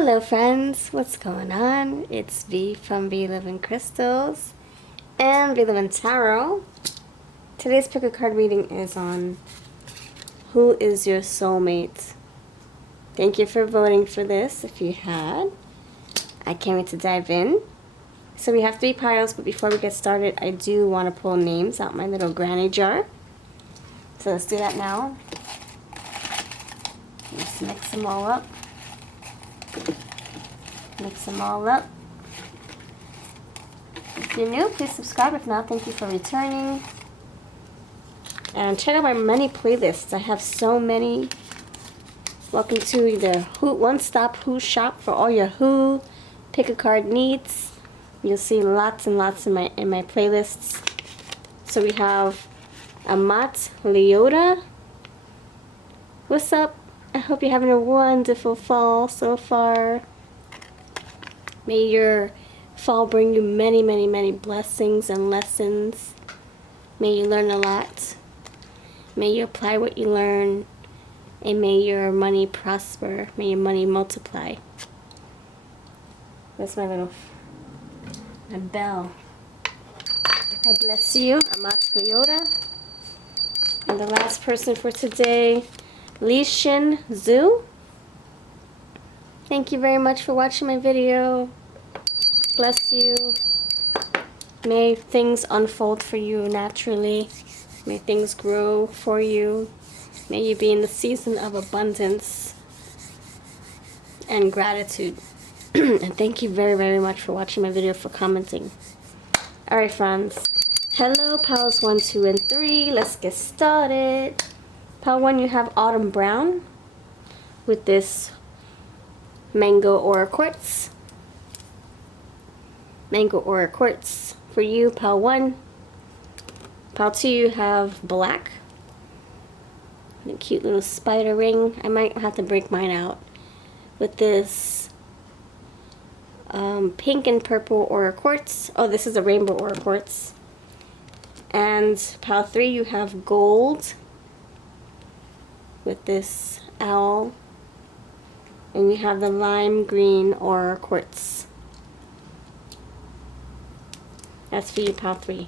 Hello friends, what's going on? It's V from VLoveCrystals and VLoveTarot. Today's pick a card reading is on who is your soulmate. Thank you for voting for this if you had. I can't wait to dive in. So we have 3 piles, but before we get started, I do want to pull names out my little granny jar. So let's do that now. Let's mix them all up. Mix them all up. If you're new, please subscribe. If not, thank you for returning. And check out my many playlists. I have so many. Welcome to the one-stop Who shop for all your Who pick a card needs. You'll see lots and lots in my playlists. So we have a Moth, Lydia. What's up? I hope you're having a wonderful fall so far. May your fall bring you many, many, many blessings and lessons. May you learn a lot. May you apply what you learn. And may your money prosper. May your money multiply. That's my bell. I bless you. I'm Lydia. And the last person for today, Lishin Zhu. Thank you very much for watching my video. Bless you. May things unfold for you naturally. May things grow for you. May you be in the season of abundance and gratitude. And thank you very, very much for watching my video, for commenting. Alright friends. Hello pals 1, 2, and 3. Let's get started. Pile 1, you have Autumn Brown with this Mango Aura Quartz. Mango Aura Quartz for you, pile 1. Pile 2, you have Black. A cute little spider ring. I might have to break mine out. With this pink and purple Aura Quartz. Oh, this is a Rainbow Aura Quartz. And pile 3, you have Gold. With this owl. And you have the Lime Green Aura Quartz. That's for you, pile 3.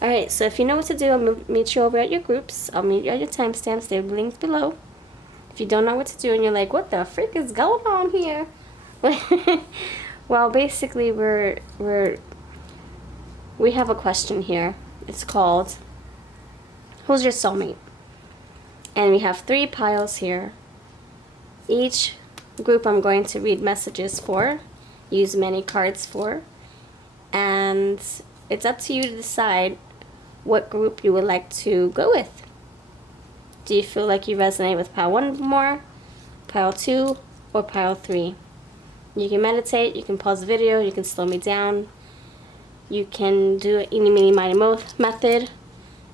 Alright, so if you know what to do, I'll meet you over at your groups. I'll meet you at your timestamps. They're linked below. If you don't know what to do and you're like, what the frick is going on here? Well, basically, we have a question here. It's called, who's your soulmate? And we have 3 piles here. Each group I'm going to read messages for, use many cards for, and it's up to you to decide what group you would like to go with. Do you feel like you resonate with pile 1 more, pile 2, or pile 3? You can meditate, you can pause the video, you can slow me down, you can do an eeny, meeny, miny, moe method,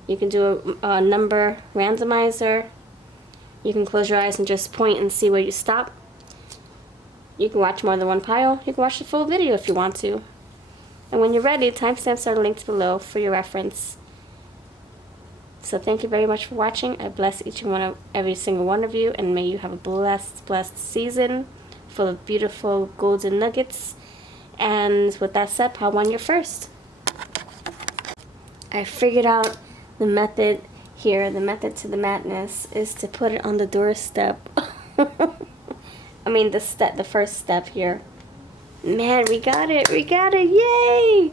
you can do a number randomizer, you can close your eyes and just point and see where you stop. You can watch more than one pile, you can watch the full video if you want to. And when you're ready, timestamps are linked below for your reference. So thank you very much for watching. I bless each and every single one of you, and may you have a blessed, blessed season full of beautiful golden nuggets. And with that said, pile 1, you're first. I figured out the method here. The method to the madness is to put it on the doorstep. I mean the first step here. Man, we got it, yay!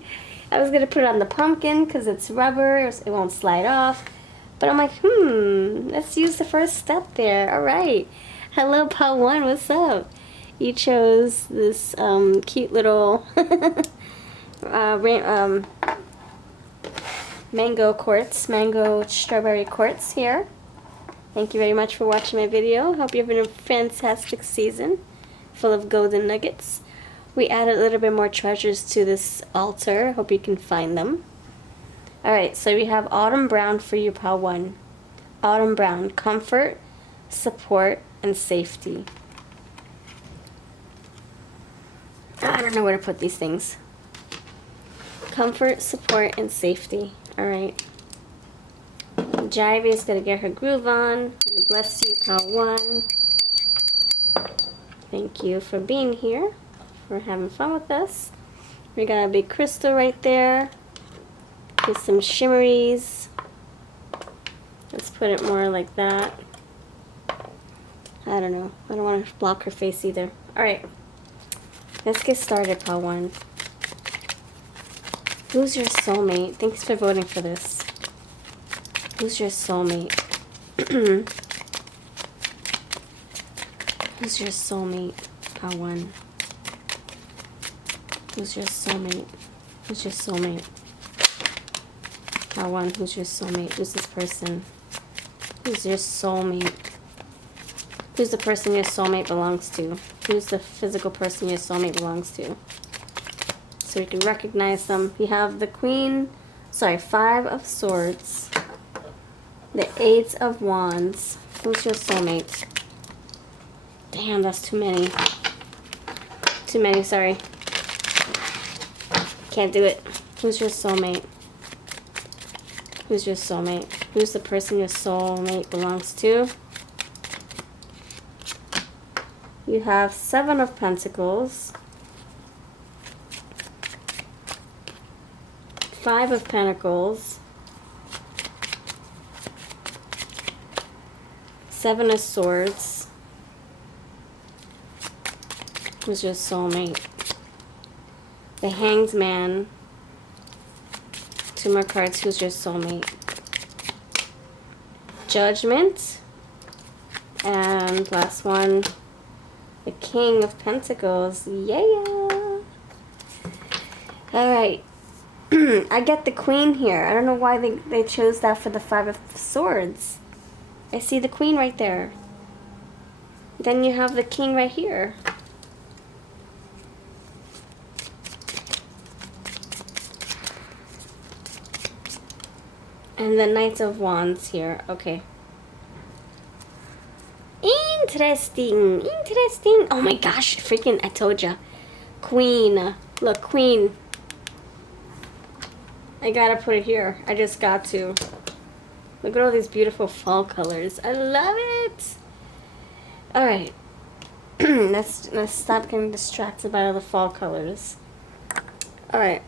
I was gonna put it on the pumpkin because it's rubber, it won't slide off. But I'm like, let's use the first step there. Alright. Hello, pile 1, what's up? You chose this cute little mango quartz, mango strawberry quartz here. Thank you very much for watching my video. Hope you're having a fantastic season full of golden nuggets. We added a little bit more treasures to this altar. Hope you can find them. Alright, so we have Autumn Brown for you, pile 1. Autumn Brown, comfort, support, and safety. I don't know where to put these things. Comfort, support, and safety. Alright. Jivy is going to get her groove on. Bless you, pile 1. Thank you for being here, for having fun with us. We got a big crystal right there with some shimmeries. Let's put it more like that. I don't know. I don't want to block her face either. Alright. Let's get started, pile one. Who's your soulmate? Thanks for voting for this. Who's your soulmate? Who's your soulmate? Pile one. Who's your soulmate? Who's your soulmate? Pile one. Who's your soulmate? Who's this person? Who's your soulmate? Who's the person your soulmate belongs to? Who's the physical person your soulmate belongs to? So you can recognize them. You have the Queen, sorry, 5 of Swords, the 8 of Wands. Who's your soulmate? Damn, that's too many. Too many, sorry. Can't do it. Who's your soulmate? Who's your soulmate? Who's the person your soulmate belongs to? You have 7 of Pentacles, 5 of Pentacles, 7 of Swords. Who's your soulmate? The Hanged Man. 2 more cards. Who's your soulmate? Judgment. And last one, the King of Pentacles. Yeah. Alright. I get the Queen here. I don't know why they chose that for the 5 of Swords. I see the Queen right there. Then you have the King right here. And the Knight of Wands here. Okay. Interesting. Interesting. Oh my gosh. Freaking, I told ya. Queen. Look, Queen. I gotta put it here. I just got to. Look at all these beautiful fall colors. I love it. Alright. let's stop getting distracted by all the fall colors. Alright,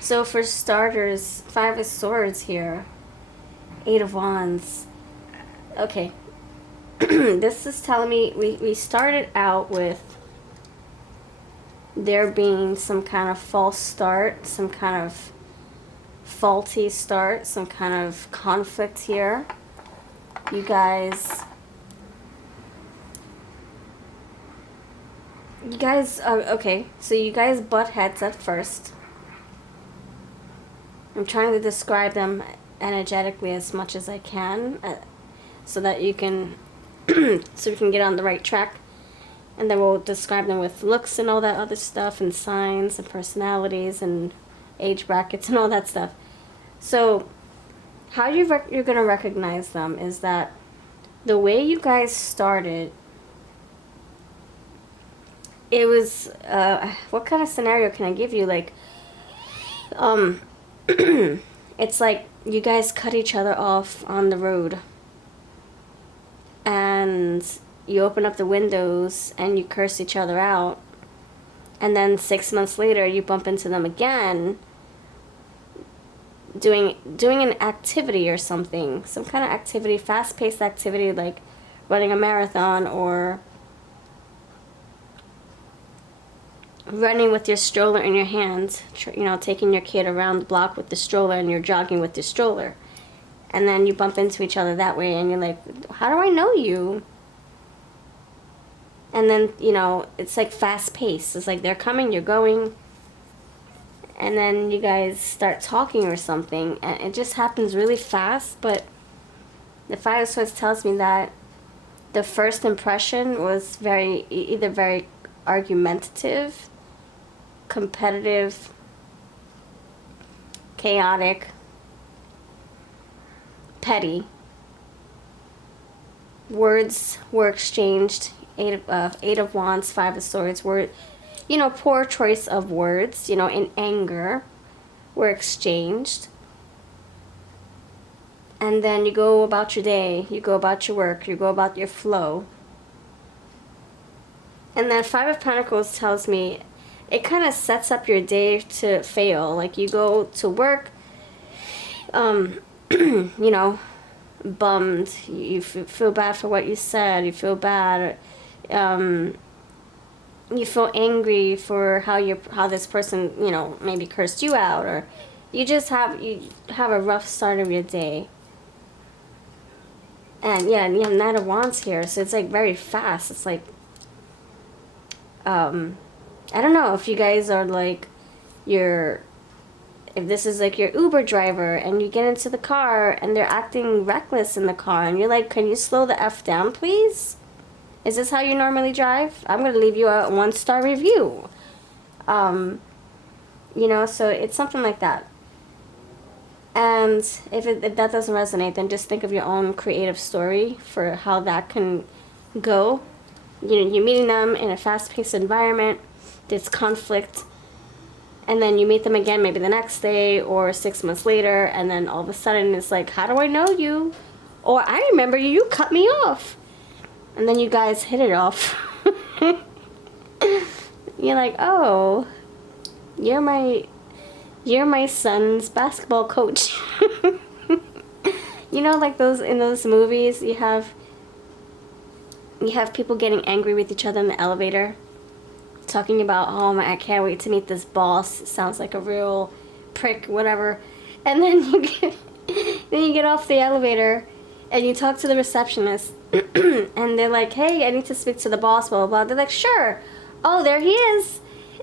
so for starters, 5 of Swords here. 8 of Wands. Okay. This is telling me we started out with there being some kind of false start, some kind of faulty start, some kind of conflict here. You guys, okay, so you guys butt heads at first. I'm trying to describe them energetically as much as I can, so that you can, so we can get on the right track. And then we'll describe them with looks and all that other stuff, and signs and personalities and age brackets and all that stuff. So how you're going to recognize them is that the way you guys started, it was, what kind of scenario can I give you? Like, it's like you guys cut each other off on the road. And you open up the windows and you curse each other out. And then 6 months later, you bump into them again, doing an activity or something, some kind of activity, fast-paced activity, like running a marathon or running with your stroller in your hand, you know, taking your kid around the block with the stroller, and you're jogging with the stroller. And then you bump into each other that way, and you're like, how do I know you? And then, you know, it's like fast-paced. It's like they're coming, you're going, and then you guys start talking or something, and it just happens really fast. But the 5 of Swords tells me that the first impression was either very argumentative, competitive, chaotic, petty. Words were exchanged. 8 of Wands, 5 of Swords were, you know, poor choice of words, you know, in anger, were exchanged. And then you go about your day, you go about your work, you go about your flow. And then Five of Pentacles tells me it kind of sets up your day to fail. Like you go to work, you know, bummed. You feel bad for what you said. You feel bad. You feel angry for how this person, you know, maybe cursed you out, or you have a rough start of your day. And yeah, you have Knight of Wands here, so it's like very fast. It's like, I don't know if you guys are like if this is like your Uber driver and you get into the car and they're acting reckless in the car and you're like, can you slow the F down, please? Is this how you normally drive? I'm going to leave you a 1-star review. You know, so it's something like that. And if that doesn't resonate, then just think of your own creative story for how that can go. You know, you're meeting them in a fast-paced environment. There's conflict. And then you meet them again maybe the next day or 6 months later. And then all of a sudden it's like, how do I know you? Or I remember you. You cut me off. And then you guys hit it off. You're like, oh, you're my son's basketball coach. You know, like in those movies, you have people getting angry with each other in the elevator, talking about, oh my, I can't wait to meet this boss. It sounds like a real prick, whatever. And then you get off the elevator and you talk to the receptionist and they're like, hey, I need to speak to the boss, blah, blah, blah. They're like, sure. Oh, there he is.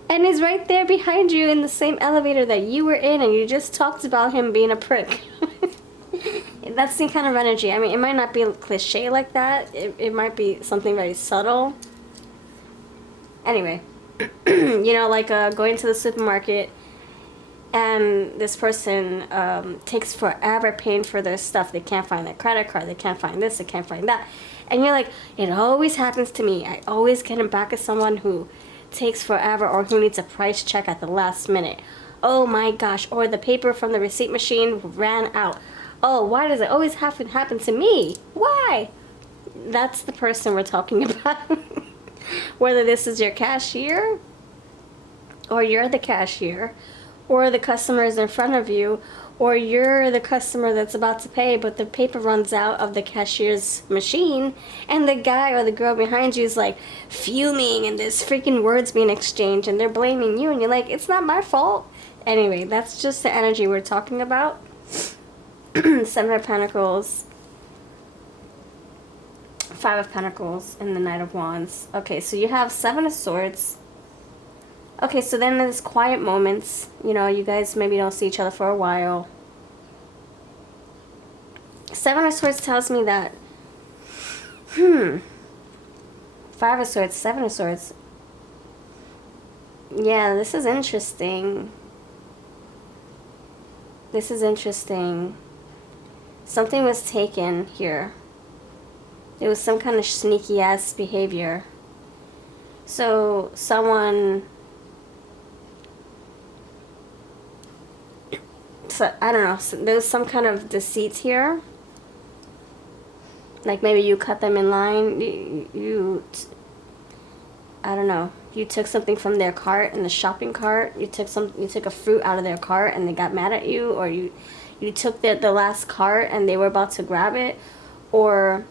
And he's right there behind you in the same elevator that you were in, and you just talked about him being a prick. That's the kind of energy. I mean, it might not be a cliche like that. It might be something very subtle. Anyway, you know, like going to the supermarket and this person takes forever paying for their stuff. They can't find their credit card. They can't find this. They can't find that. And you're like, it always happens to me. I always get in back of someone who takes forever or who needs a price check at the last minute. Oh my gosh. Or the paper from the receipt machine ran out. Oh, why does it always happen to me? Why? That's the person we're talking about. Whether this is your cashier, or you're the cashier, or the customer is in front of you, or you're the customer that's about to pay, but the paper runs out of the cashier's machine, and the guy or the girl behind you is like fuming, and there's freaking words being exchanged, and they're blaming you, and you're like, it's not my fault. Anyway, that's just the energy we're talking about. Seven of Pentacles, Five of Pentacles, and the Knight of Wands. Okay, so you have Seven of Swords. Okay, so then there's quiet moments. You know, you guys maybe don't see each other for a while. Seven of Swords tells me that, Five of Swords, Seven of Swords. Yeah, this is interesting. This is interesting. Something was taken here. It was some kind of sneaky ass behavior. So someone, so I don't know, so there's some kind of deceit here. Like maybe you cut them in line. I don't know. You took something from their cart in the shopping cart. You took a fruit out of their cart and they got mad at you, or you took the last cart and they were about to grab it, or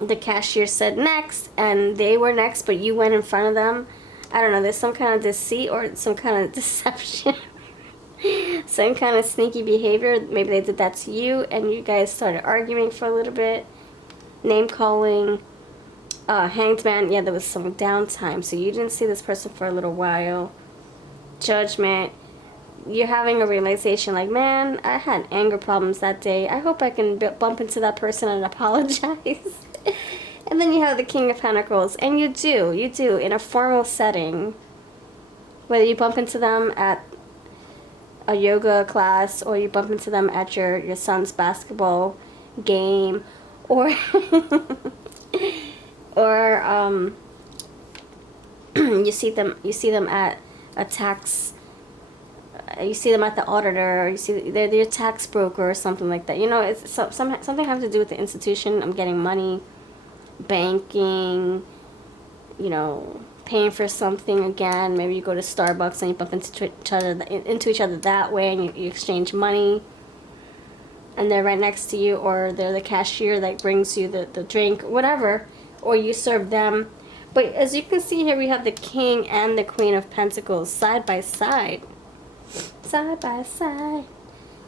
the cashier said next and they were next but you went in front of them. I don't know, there's some kind of deceit or some kind of deception. Some kind of sneaky behavior. Maybe they did that to you and you guys started arguing for a little bit. Name calling. Hanged Man, yeah, there was some downtime, so you didn't see this person for a little while. Judgment. You're having a realization like, man, I had anger problems that day. I hope I can bump into that person and apologize. And then you have the King of Pentacles, and you do, in a formal setting. Whether you bump into them at a yoga class, or you bump into them at your son's basketball game, or or you see them at a tax. You see them at the auditor, or you see they're your tax broker or something like that. You know, it's something having to do with the institution. I'm getting money, banking, you know, paying for something again. Maybe you go to Starbucks and you bump into each other that way, and you exchange money. And they're right next to you, or they're the cashier that brings you the drink, whatever, or you serve them. But as you can see here, we have the King and the Queen of Pentacles side by side. Side by side.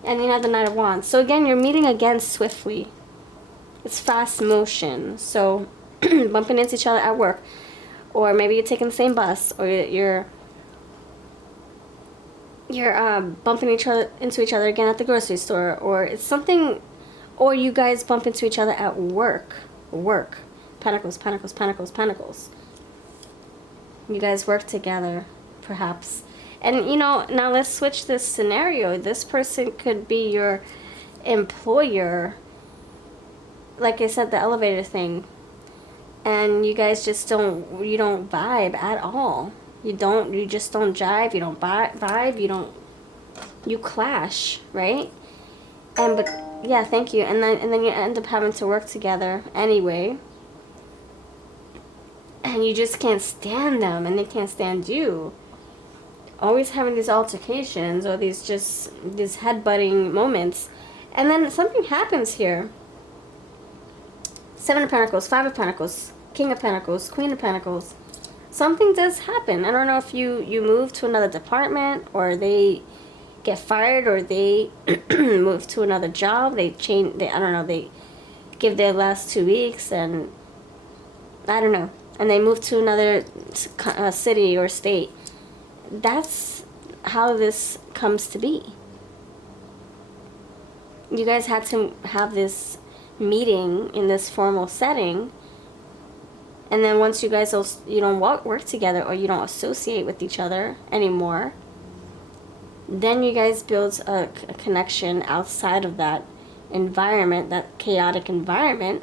And you have the Knight of Wands. So again, you're meeting again swiftly. It's fast motion. So bumping into each other at work. Or maybe you're taking the same bus. Or you're bumping into each other again at the grocery store. Or it's something... Or you guys bump into each other at work. Work. Pentacles, Pentacles, Pentacles, Pentacles. You guys work together, perhaps. And, you know, now let's switch this scenario. This person could be your employer. Like I said, the elevator thing. And you guys just don't vibe at all. You just don't jive. You don't vibe. You clash, right? But, yeah, thank you. And then you end up having to work together anyway. And you just can't stand them, and they can't stand you. Always having these altercations, or these headbutting moments. And then something happens here. 7 of Pentacles, 5 of Pentacles, King of Pentacles, Queen of Pentacles. Something does happen. I don't know if you move to another department, or they get fired, or they move to another job. I don't know, they give their last 2 weeks, and I don't know. And they move to another city or state. That's how this comes to be. You guys had to have this meeting in this formal setting, and then once you guys don't work together, or you don't associate with each other anymore, then you guys build a connection outside of that environment, that chaotic environment,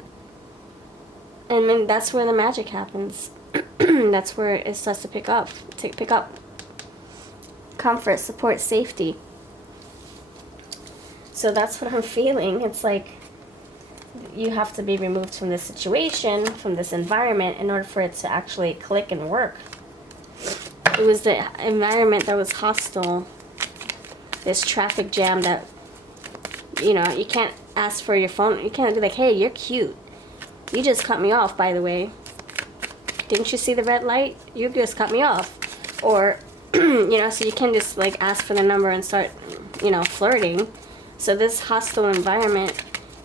and then that's where the magic happens. That's where it starts to pick up. Comfort, support, safety. So that's what I'm feeling. It's like you have to be removed from this situation, from this environment, in order for it to actually click and work. It was the environment that was hostile. This traffic jam that, you know, you can't ask for your phone. You can't be like, hey, you're cute. You just cut me off, by the way. Didn't you see the red light? You just cut me off. Or, you know, so you can just like ask for the number and start, you know, flirting. So this hostile environment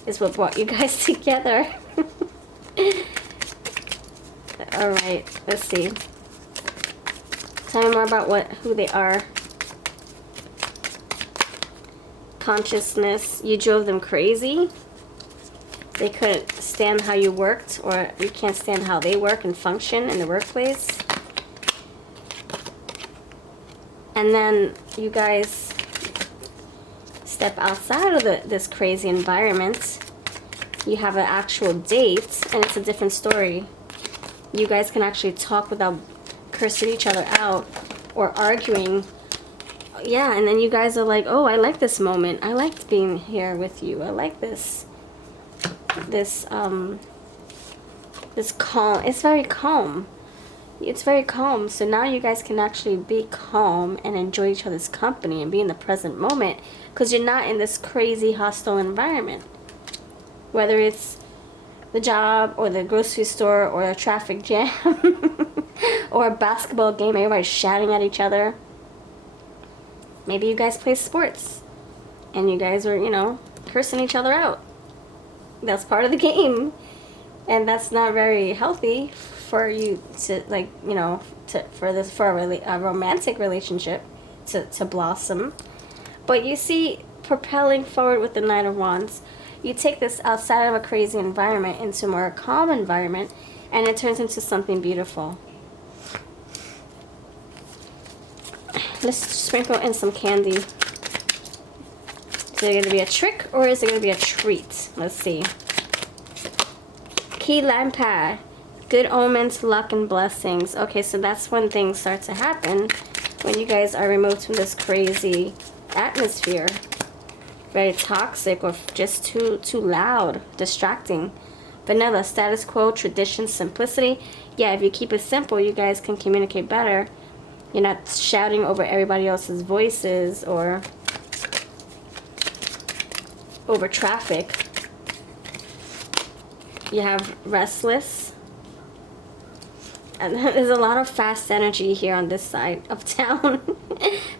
is what brought you guys together. Alright, let's see. Tell me more about who they are. Consciousness. You drove them crazy. They couldn't stand how you worked, or you can't stand how they work and function in the workplace. And then you guys step outside of this crazy environment. You have an actual date, and it's a different story. You guys can actually talk without cursing each other out or arguing. Yeah, and then you guys are like, oh, I like this moment. I liked being here with you. I like this calm. It's very calm. It's very calm. So now you guys can actually be calm and enjoy each other's company and be in the present moment, because you're not in this crazy hostile environment. Whether it's the job or the grocery store or a traffic jam or a basketball game, everybody's shouting at each other. Maybe you guys play sports and you guys are, you know, cursing each other out. That's part of the game, and that's not very healthy for you to, like, you know, for a romantic relationship to blossom. But you see, propelling forward with the Knight of Wands, you take this outside of a crazy environment into a more calm environment, and it turns into something beautiful. Let's sprinkle in some candy. Is it going to be a trick, or is it going to be a treat? Let's see. Key lime pad. Good omens, luck, and blessings. Okay, so that's when things start to happen. When you guys are removed from this crazy atmosphere. Very toxic, or just too loud, distracting. Vanilla, status quo, tradition, simplicity. Yeah, if you keep it simple, you guys can communicate better. You're not shouting over everybody else's voices or over traffic. You have restless. And there's a lot of fast energy here on this side of town.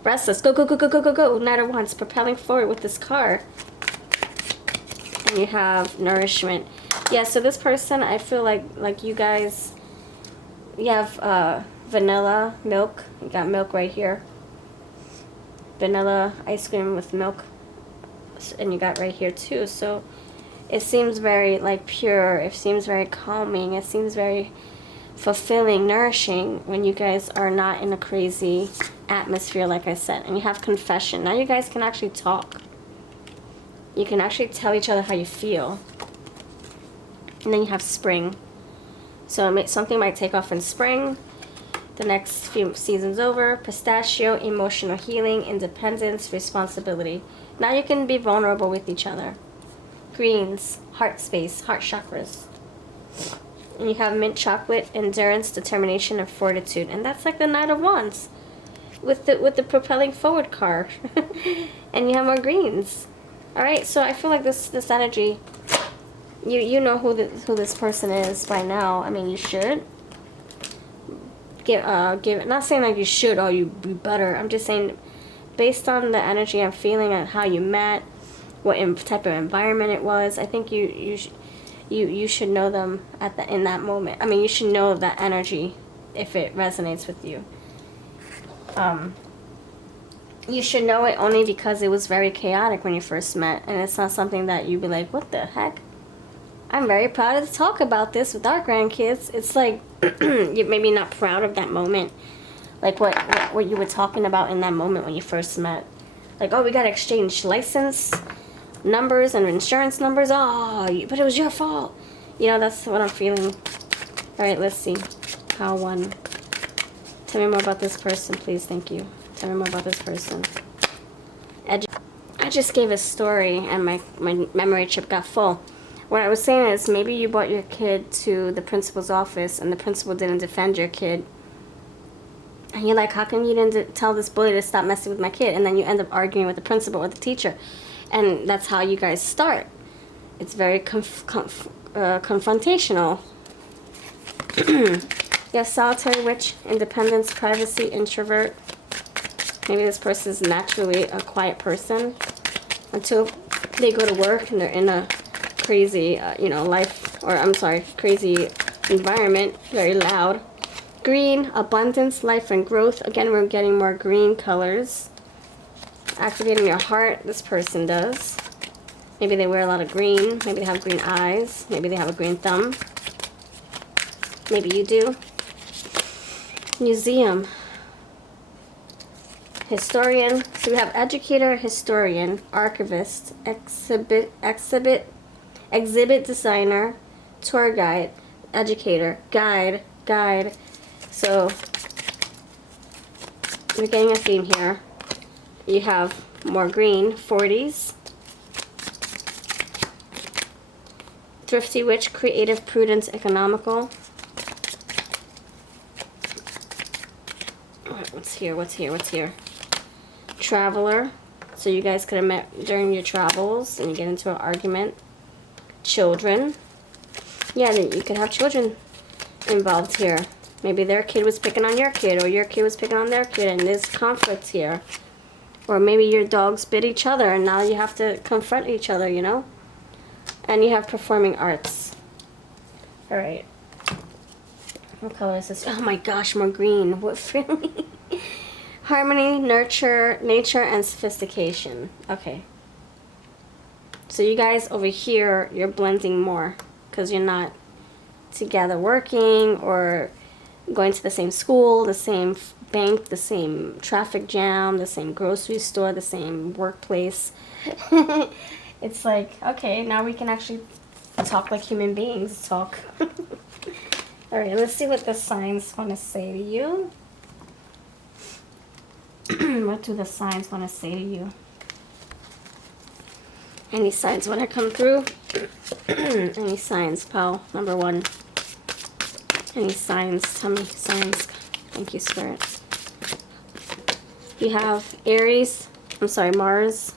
Restless. Go, go, go, go, go, go, go. Knight of Wands, propelling forward with this car. And you have nourishment. Yeah, so this person, I feel like you guys, you have vanilla milk. You got milk right here. Vanilla ice cream with milk. And you got right here too. So it seems very like pure. It seems very calming. It seems very fulfilling, nourishing when you guys are not in a crazy atmosphere, like I said. And you have confession. Now you guys can actually talk. You can actually tell each other how you feel. And then you have spring. So something might take off in spring. The next few seasons over. Pistachio, emotional healing, independence, responsibility. Now you can be vulnerable with each other. Greens, heart space, heart chakras. And you have mint chocolate, endurance, determination, and fortitude. And that's like the Knight of Wands with the propelling forward car. And you have more greens. Alright, so I feel like this energy, you know who this person is by now. I mean, you should. Not saying like you should or you be better. I'm just saying based on the energy I'm feeling and how you met, what type of environment it was, I think you should know them in that moment. I mean, you should know that energy if it resonates with you. You should know it only because it was very chaotic when you first met, and it's not something that you'd be like, what the heck? I'm very proud to talk about this with our grandkids. It's like you're maybe not proud of that moment, like what you were talking about in that moment when you first met. Like, oh, we gotta exchange license numbers and insurance numbers. Oh, but it was your fault. You know, that's what I'm feeling. All right, let's see. How one. Tell me more about this person, please. Thank you. Tell me more about this person. I just gave a story and my memory chip got full. What I was saying is maybe you brought your kid to the principal's office and the principal didn't defend your kid. And you're like, how come you didn't tell this bully to stop messing with my kid? And then you end up arguing with the principal or the teacher. And that's how you guys start. It's very confrontational. Yes, solitary witch, independence, privacy, introvert. Maybe this person is naturally a quiet person until they go to work and they're in a crazy, crazy environment, very loud. Green, abundance, life, and growth. Again, we're getting more green colors. Activating your heart, this person does. Maybe they wear a lot of green. Maybe they have green eyes. Maybe they have a green thumb. Maybe you do. Museum. Historian. So we have educator, historian, archivist, exhibit designer, tour guide, educator, guide. So we're getting a theme here. You have more green, 40s. Thrifty witch, creative, prudence, economical. All right, what's here? Traveler. So you guys could have met during your travels and you get into an argument. Children. Yeah, you could have children involved here. Maybe their kid was picking on your kid or your kid was picking on their kid and there's conflict here. Or maybe your dogs bit each other and now you have to confront each other, you know? And you have performing arts. Alright. What color is this? Oh my gosh, more green. What really? Harmony, nurture, nature, and sophistication. Okay. So you guys over here, you're blending more. Because you're not together working or going to the same school, the same bank, the same traffic jam, the same grocery store, the same workplace. It's like, okay, now we can actually talk like human beings talk. Alright, let's see what the signs want to say to you. What do the signs want to say to you? Any signs want to come through? Any signs, pal? Number 1. Any signs? Tell me signs. Thank you, Spirit. You have Aries. I'm sorry, Mars.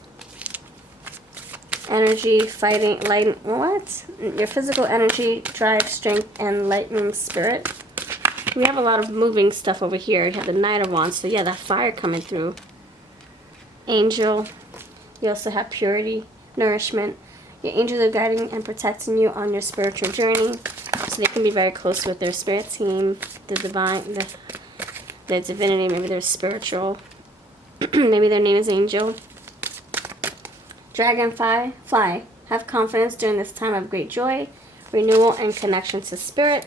Energy, fighting, light. What? Your physical energy, drive, strength, and lightning spirit. We have a lot of moving stuff over here. You have the Knight of Wands. So yeah, that fire coming through. Angel. You also have purity, nourishment. Your angels are guiding and protecting you on your spiritual journey. So they can be very close with their spirit team, the divine, the divinity. Maybe they're spiritual. Maybe their name is Angel. Dragonfly, fly. Have confidence during this time of great joy, renewal, and connection to spirit.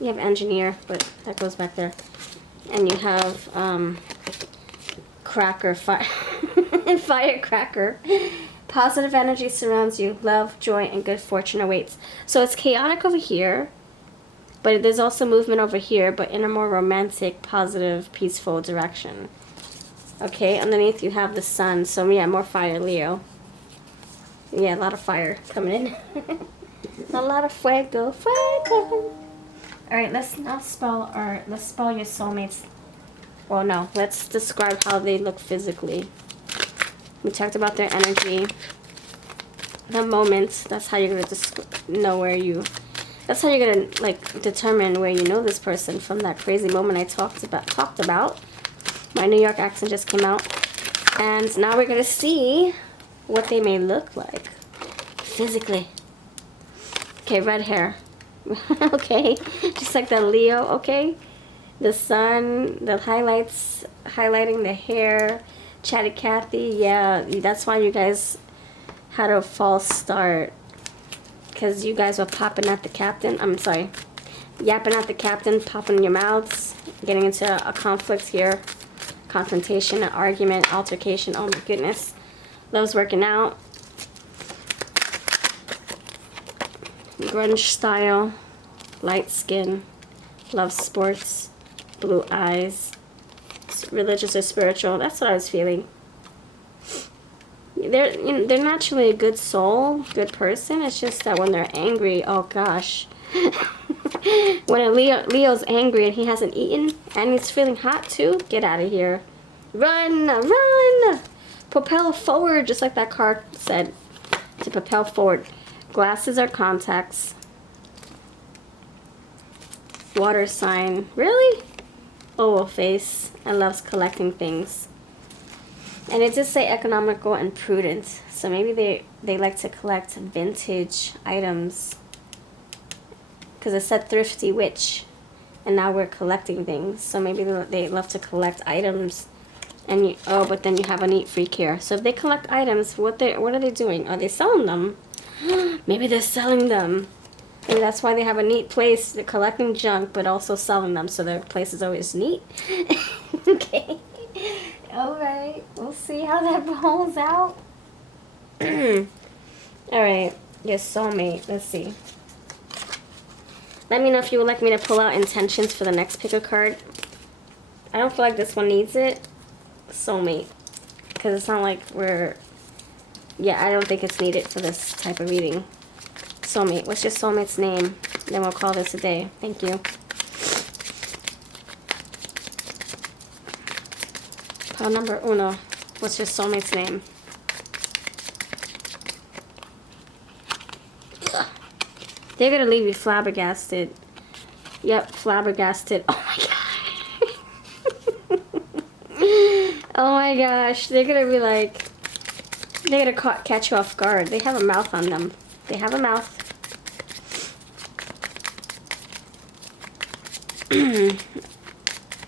You have engineer, but that goes back there. And you have cracker, firecracker. Positive energy surrounds you. Love, joy, and good fortune awaits. So it's chaotic over here, but there's also movement over here, but in a more romantic, positive, peaceful direction. Okay, underneath you have the sun. So yeah, more fire, Leo. Yeah, a lot of fire coming in. A lot of fuego, fuego. Alright, let's now spell your soulmates. Well, no, let's describe how they look physically. We talked about their energy. The moments, that's how you're going to know where you... That's how you're going to, like, determine where you know this person from that crazy moment I talked about. My New York accent just came out. And now we're going to see what they may look like physically. Okay, red hair. Okay, just like the Leo, okay? The sun, the highlights, highlighting the hair. Chatty Cathy, yeah, that's why you guys had a false start. Because you guys were popping at the captain. I'm sorry. Yapping at the captain, popping in your mouths. Getting into a conflict here. Confrontation, an argument, altercation. Oh my goodness. Loves working out. Grunge style. Light skin. Loves sports. Blue eyes. Religious or spiritual. That's what I was feeling. They're naturally a good soul, good person. It's just that when they're angry, oh gosh. When a Leo's angry and he hasn't eaten and he's feeling hot too, get out of here. Run, run. Propel forward, just like that card said. To propel forward. Glasses or contacts. Water sign. Really? Oval face. And loves collecting things. And it does say economical and prudent. So maybe they like to collect vintage items. Because it said thrifty witch. And now we're collecting things. So maybe they love to collect items. And but then you have a neat freak here. So if they collect items, what are they doing? Are they selling them? Maybe they're selling them. Maybe that's why they have a neat place. They're collecting junk, but also selling them. So their place is always neat. Okay. Alright, we'll see how that rolls out. Alright, your soulmate. Let's see. Let me know if you would like me to pull out intentions for the next pick a card. I don't feel like this one needs it. Soulmate. Because it's not like we're... Yeah, I don't think it's needed for this type of reading. Soulmate. What's your soulmate's name? Then we'll call this a day. Thank you. Pile number uno. What's your soulmate's name? They're going to leave you flabbergasted. Yep, flabbergasted. Oh my god. Oh my gosh. They're going to be like... They're going to catch you off guard. They have a mouth on them. They have a mouth.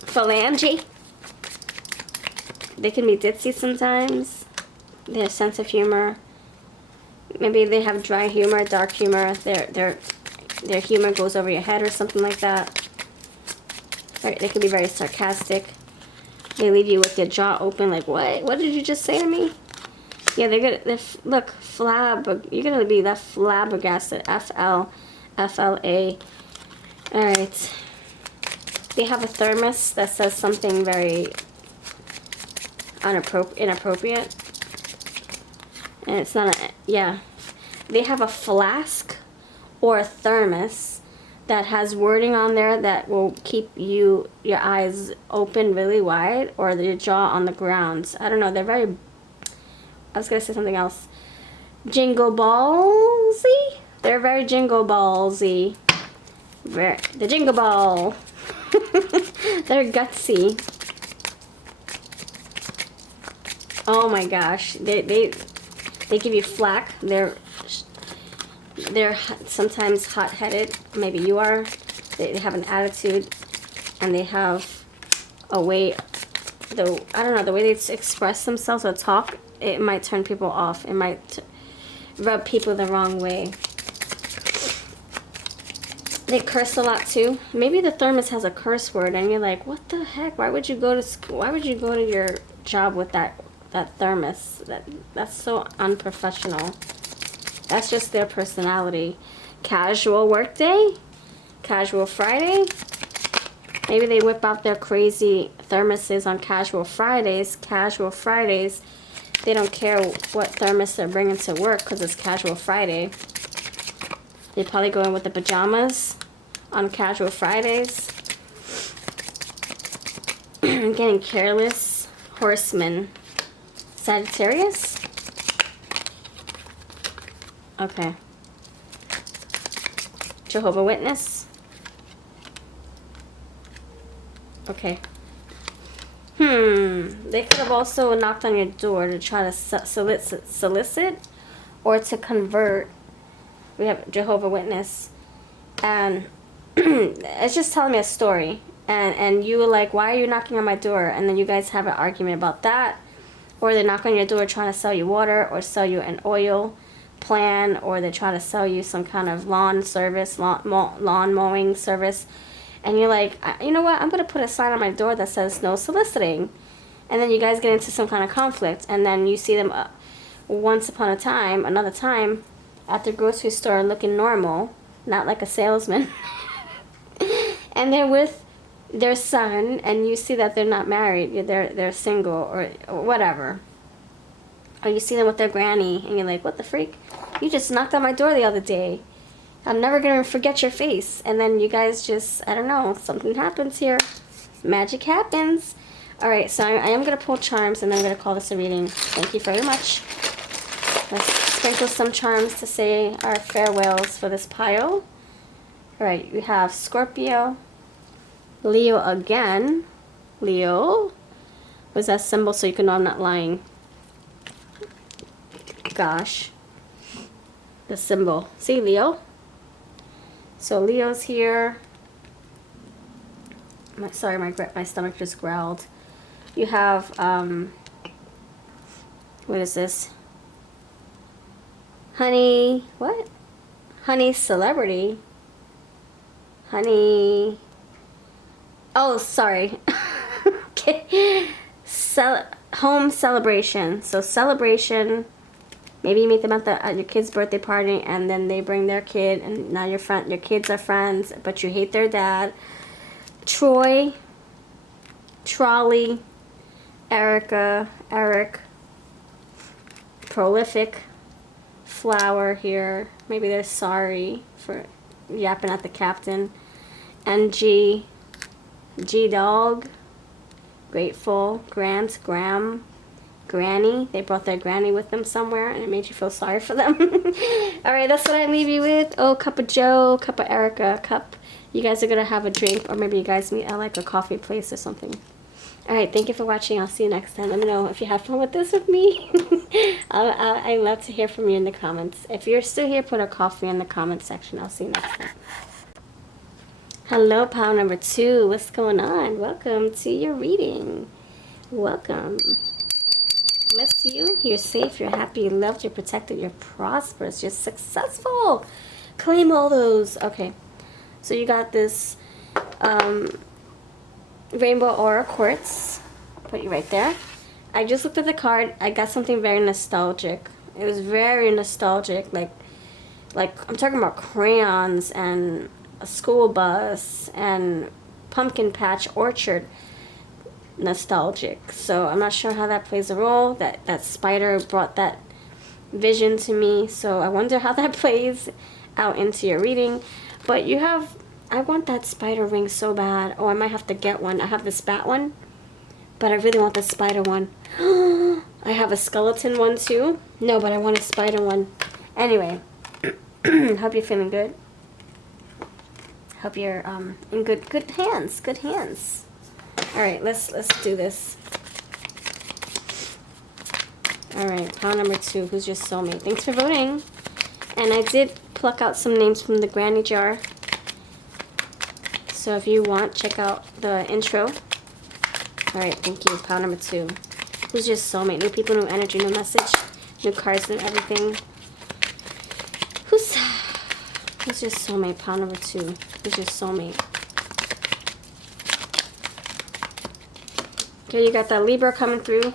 Phalange. They can be ditzy sometimes. Their sense of humor. Maybe they have dry humor, dark humor. Their humor goes over your head or something like that. They can be very sarcastic. They leave you with your jaw open, like, what? What did you just say to me? Yeah, look, you're gonna be that flabbergasted. F-L-A. Alright. They have a thermos that says something very inappropriate. And it's not a, yeah. They have a flask or a thermos that has wording on there that will keep your eyes open really wide, or your jaw on the ground. I don't know, they're very, I was going to say something else. Jingle ballsy? They're very jingle ballsy. The jingle ball. They're gutsy. Oh my gosh. They give you flack. They're sometimes hot-headed. Maybe you are. They have an attitude, and they have a way, I don't know, the way they express themselves or talk, it might turn people off. It might rub people the wrong way. They curse a lot too. Maybe the thermos has a curse word, and you're like, what the heck? Why would you go to school? Why would you go to your job with that thermos? That's so unprofessional. That's just their personality. Casual work day, casual Friday. Maybe they whip out their crazy thermoses on casual Fridays. Casual Fridays, they don't care what thermos they're bringing to work because it's casual Friday. They probably go in with the pajamas on casual Fridays. Getting careless. Horseman. Sagittarius? Okay. Jehovah's Witness? Okay. They could have also knocked on your door to try to solicit or to convert. We have Jehovah's Witness, and it's just telling me a story, and you were like, why are you knocking on my door? And then you guys have an argument about that, or they knock on your door trying to sell you water or sell you an oil plan, or they try to sell you some kind of lawn mowing service, and you're like, you know what, I'm going to put a sign on my door that says no soliciting. And then you guys get into some kind of conflict, and then you see them another time at the grocery store looking normal, not like a salesman. And they're with their son, and you see that they're not married, they're single or whatever. Or you see them with their granny, and you're like, what the freak? You just knocked on my door the other day. I'm never going to forget your face. And then you guys just, I don't know, something happens here. Magic happens. Alright, so I am going to pull charms, and then I'm going to call this a reading. Thank you very much. Let's sprinkle some charms to say our farewells for this pile. Alright, we have Scorpio, Leo again. Leo. Was that symbol so you can know I'm not lying? Gosh. The symbol. See, Leo? So Leo's here. Sorry, my stomach just growled. You have, what is this? Honey, what? Honey celebrity. Honey. Oh, sorry. Okay. Home celebration. So celebration. Maybe you meet them at your kid's birthday party, and then they bring their kid, and now your kids are friends, but you hate their dad. Troy. Trolley. Erica. Eric. Prolific. Flower here. Maybe they're sorry for yapping at the captain. And G Dog. Grateful. Grant. Graham. Granny. They brought their granny with them somewhere, and it made you feel sorry for them. Alright, that's what I leave you with. Oh, cup of Joe, cup of Erica, cup. You guys are going to have a drink, or maybe you guys meet at like a coffee place or something. Alright, thank you for watching. I'll see you next time. Let me know if you have fun with this with me. I love to hear from you in the comments. If you're still here, put a coffee in the comments section. I'll see you next time. Hello, pile number 2. What's going on? Welcome to your reading. Welcome. Bless you. You're safe. You're happy. You're loved. You're protected. You're prosperous. You're successful. Claim all those. Okay. So you got this Rainbow Aura Quartz. Put you right there. I just looked at the card. I got something very nostalgic. It was very nostalgic. Like I'm talking about crayons and a school bus and pumpkin patch orchard. Nostalgic. So I'm not sure how that plays a role. That spider brought that vision to me. So I wonder how that plays out into your reading. But you have, I want that spider ring so bad. Oh, I might have to get one. I have this bat one, but I really want the spider one. I have a skeleton one too. No, but I want a spider one. Anyway, hope you're feeling good. Hope you're in good hands. Good hands. All right, let's do this. All right, pile number 2. Who's your soulmate? Thanks for voting. And I did pluck out some names from the granny jar. So if you want, check out the intro. All right, thank you. Pile number 2. Who's your soulmate? New people, new energy, new message, new cards, new everything. Who's your soulmate? Pile number 2. Who's your soulmate? Okay, you got that Libra coming through.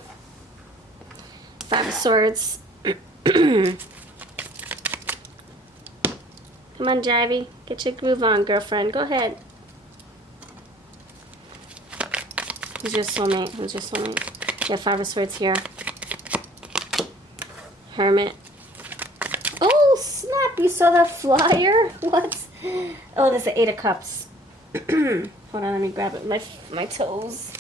5 of Swords. Come on, Jivey. Get your groove on, girlfriend. Go ahead. Who's your soulmate? Who's your soulmate? You have 5 of Swords here. Hermit. Oh, snap. You saw that flyer? What? Oh, there's the 8 of Cups. Hold on, let me grab it. My toes.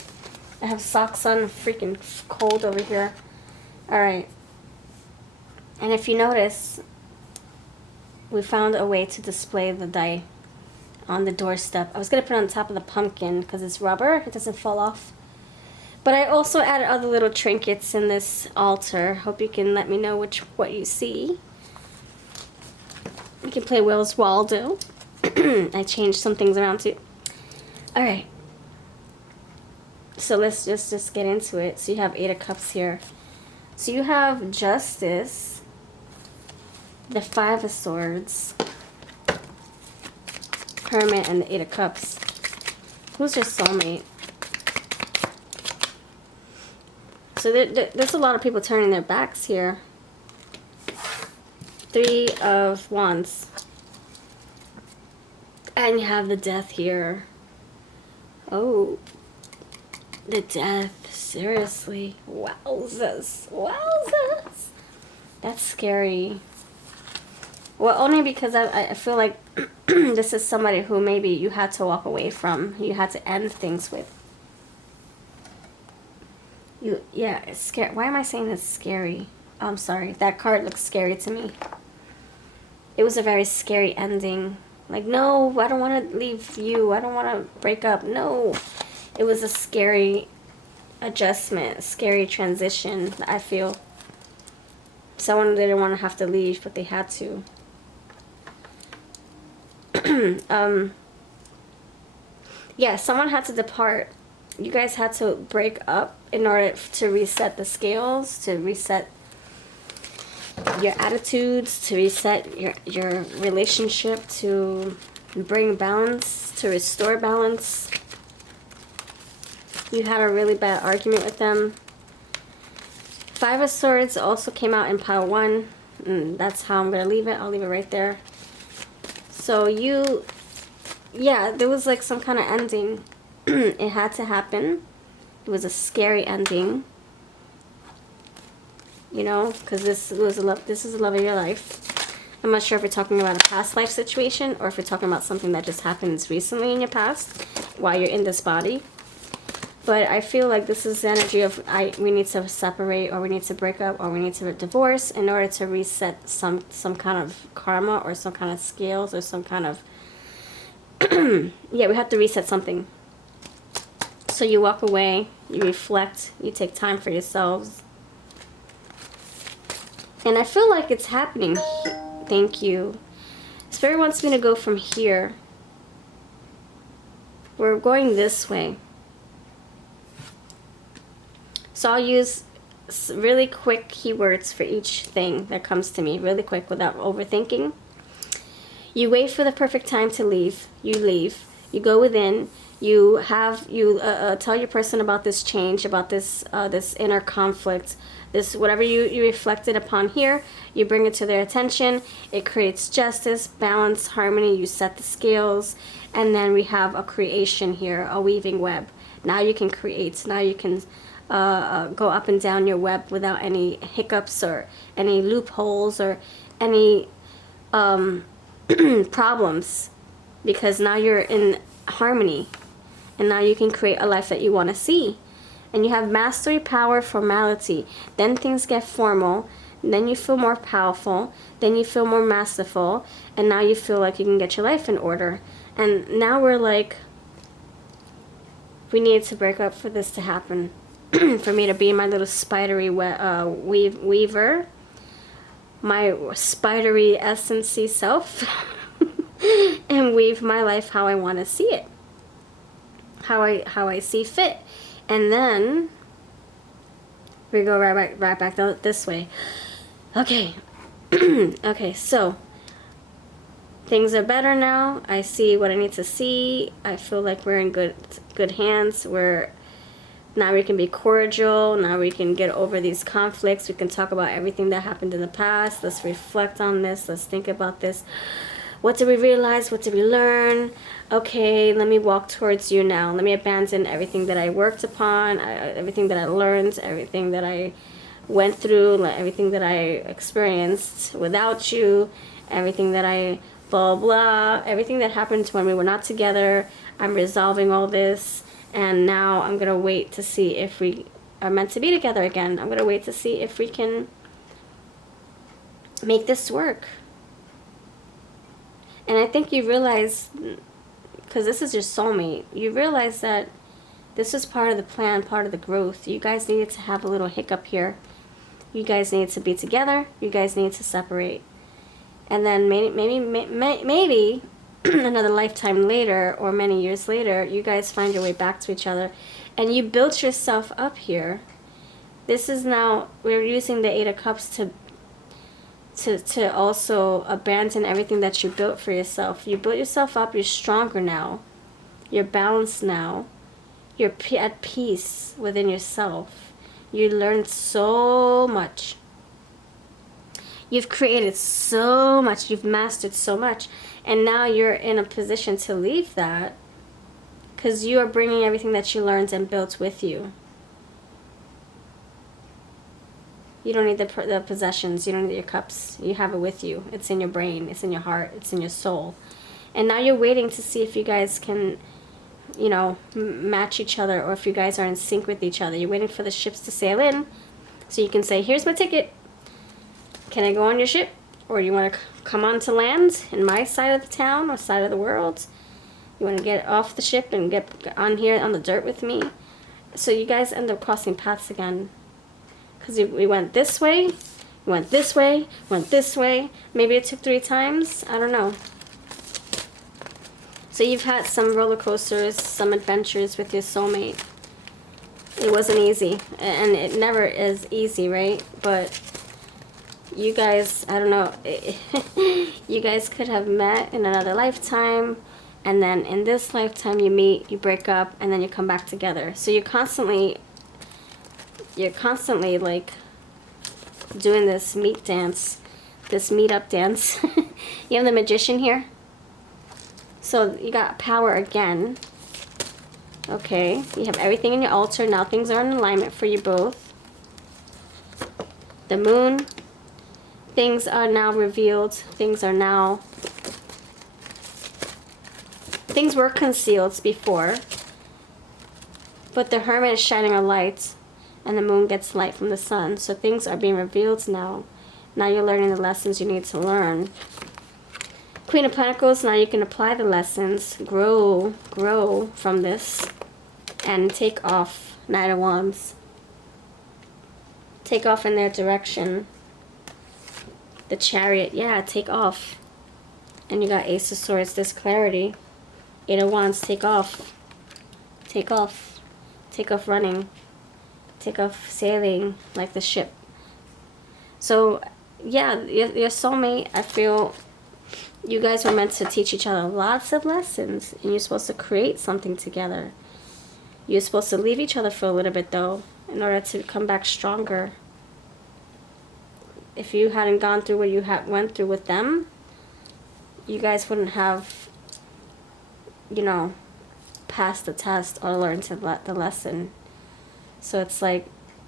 I have socks on. Freaking cold over here. Alright. And if you notice, we found a way to display the die on the doorstep. I was going to put it on top of the pumpkin because it's rubber. It doesn't fall off. But I also added other little trinkets in this altar. Hope you can let me know what you see. You can play Will's Waldo. I changed some things around too. Alright. So let's just get into it. So you have 8 of Cups here. So you have Justice, the 5 of Swords, Hermit, and the 8 of Cups. Who's your soulmate? So there's a lot of people turning their backs here. 3 of Wands. And you have the Death here. Oh, the Death. Seriously. Wowzers. Wowzers. That's scary. Well, only because I feel like this is somebody who maybe you had to walk away from. You had to end things with. Yeah, it's scary. Why am I saying it's scary? Oh, I'm sorry. That card looks scary to me. It was a very scary ending. Like, no, I don't want to leave you. I don't want to break up. No. It was a scary adjustment, a scary transition, I feel. Someone didn't want to have to leave, but they had to. Yeah, someone had to depart. You guys had to break up in order to reset the scales, to reset your attitudes, to reset your relationship, to bring balance, to restore balance. You had a really bad argument with them. 5 of Swords also came out in pile 1. That's how I'm going to leave it. I'll leave it right there. So yeah, there was like some kind of ending. It had to happen. It was a scary ending. You know, because this is the love of your life. I'm not sure if you're talking about a past life situation or if you're talking about something that just happens recently in your past while you're in this body. But I feel like this is the energy of we need to separate, or we need to break up, or we need to divorce in order to reset some kind of karma or some kind of scales or some kind of yeah, we have to reset something. So you walk away, you reflect, you take time for yourselves. And I feel like it's happening. Thank you. Spirit wants me to go from here. We're going this way. So I'll use really quick keywords for each thing that comes to me, really quick without overthinking. You wait for the perfect time to leave. You leave. You go within. You tell your person about this change, about this this inner conflict, this whatever you reflected upon here. You bring it to their attention. It creates justice, balance, harmony. You set the scales, and then we have a creation here, a weaving web. Now you can create. Now you can go up and down your web without any hiccups or any loopholes or any problems, because now you're in harmony, and now you can create a life that you want to see. And you have mastery, power, formality. Then things get formal. Then you feel more powerful. Then you feel more masterful. And now you feel like you can get your life in order. And now we're like, we need to break up for this to happen. For me to be my little spidery weaver. My spidery essency self. And weave my life how I want to see it. How I see fit. And then we go right back this way. Okay. Okay, so things are better now. I see what I need to see. I feel like we're in good hands. Now we can be cordial. Now we can get over these conflicts. We can talk about everything that happened in the past. Let's reflect on this. Let's think about this. What did we realize? What did we learn? Okay, let me walk towards you now. Let me abandon everything that I worked upon, everything that I learned, everything that I went through, everything that I experienced without you, everything that I blah blah, everything that happened when we were not together. I'm resolving all this, and now I'm gonna wait to see if we are meant to be together again. I'm gonna wait to see if we can make this work. And I think you realize, because this is your soulmate, you realize that this is part of the plan, part of the growth. You guys needed to have a little hiccup here. You guys needed to be together. You guys needed to separate. And then maybe another lifetime later or many years later, you guys find your way back to each other. And you built yourself up here. This is now, we're using the Eight of Cups to also abandon everything that you built for yourself. You built yourself up. You're stronger now. You're balanced now. You're at peace within yourself. You learned so much. You've created so much. You've mastered so much. And now you're in a position to leave that, because you are bringing everything that you learned and built with you. You don't need the possessions. You don't need your cups. You have it with you. It's in your brain. It's in your heart. It's in your soul. And now you're waiting to see if you guys can, you know, match each other, or if you guys are in sync with each other. You're waiting for the ships to sail in, so you can say, here's my ticket. Can I go on your ship? Or you want to come on to land in my side of the town or side of the world? You want to get off the ship and get on here on the dirt with me? So you guys end up crossing paths again. Because we went this way, we went this way, went this way. Maybe it took 3 times. I don't know. So you've had some roller coasters, some adventures with your soulmate. It wasn't easy. And it never is easy, right? But you guys, I don't know. You guys could have met in another lifetime. And then in this lifetime you meet, you break up, and then you come back together. So you're constantly like doing this meet dance, this meet up dance. You have the Magician here. So you got power again. Okay, you have everything in your altar. Now things are in alignment for you both. The Moon. Things are now revealed. Things were concealed before. But the Hermit is shining a light. And the Moon gets light from the Sun. So things are being revealed now. Now you're learning the lessons you need to learn. Queen of Pentacles, now you can apply the lessons. Grow from this. And take off. Knight of Wands. Take off in their direction. The Chariot, yeah, take off. And you got Ace of Swords, this clarity. Eight of Wands, take off. Take off. Take off running. Take off sailing like the ship. So, yeah, your soulmate, I feel you guys were meant to teach each other lots of lessons. And you're supposed to create something together. You're supposed to leave each other for a little bit, though, in order to come back stronger. If you hadn't gone through what you went through with them, you guys wouldn't have, you know, passed the test or learned the lesson. So it's like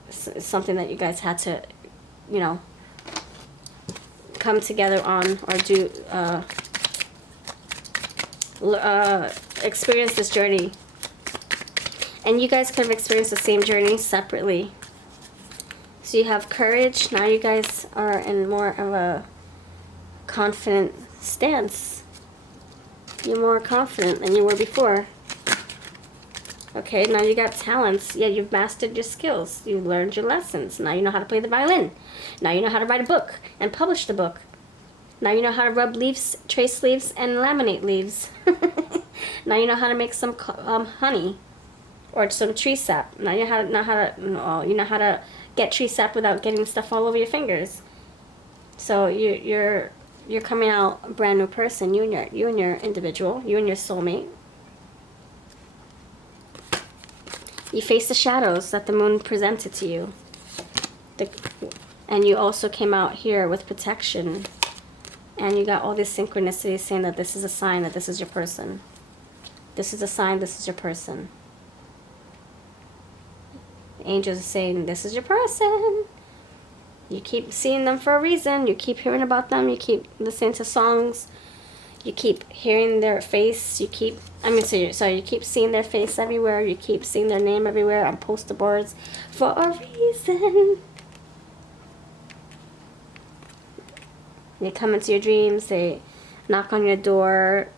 something that you guys had to, you know, come together on, or do, experience this journey. And you guys could have experienced the same journey separately. So you have courage. Now you guys are in more of a confident stance. You're more confident than you were before. Okay, now you got talents. Yeah, you've mastered your skills. You learned your lessons. Now you know how to play the violin. Now you know how to write a book and publish the book. Now you know how to rub leaves, trace leaves, and laminate leaves. Now you know how to make some honey, or some tree sap. Now you know how to get tree sap without getting stuff all over your fingers. So you're coming out a brand new person. You and your individual. You and your soulmate. You face the shadows that the moon presented to you. And you also came out here with protection. And you got all these synchronicities saying that this is a sign that this is your person. This is a sign this is your person. The angels are saying this is your person. You keep seeing them for a reason. You keep hearing about them. You keep listening to songs. You keep hearing their face. You keep seeing their face everywhere. You keep seeing their name everywhere on poster boards for a reason. They come into your dreams. They knock on your door.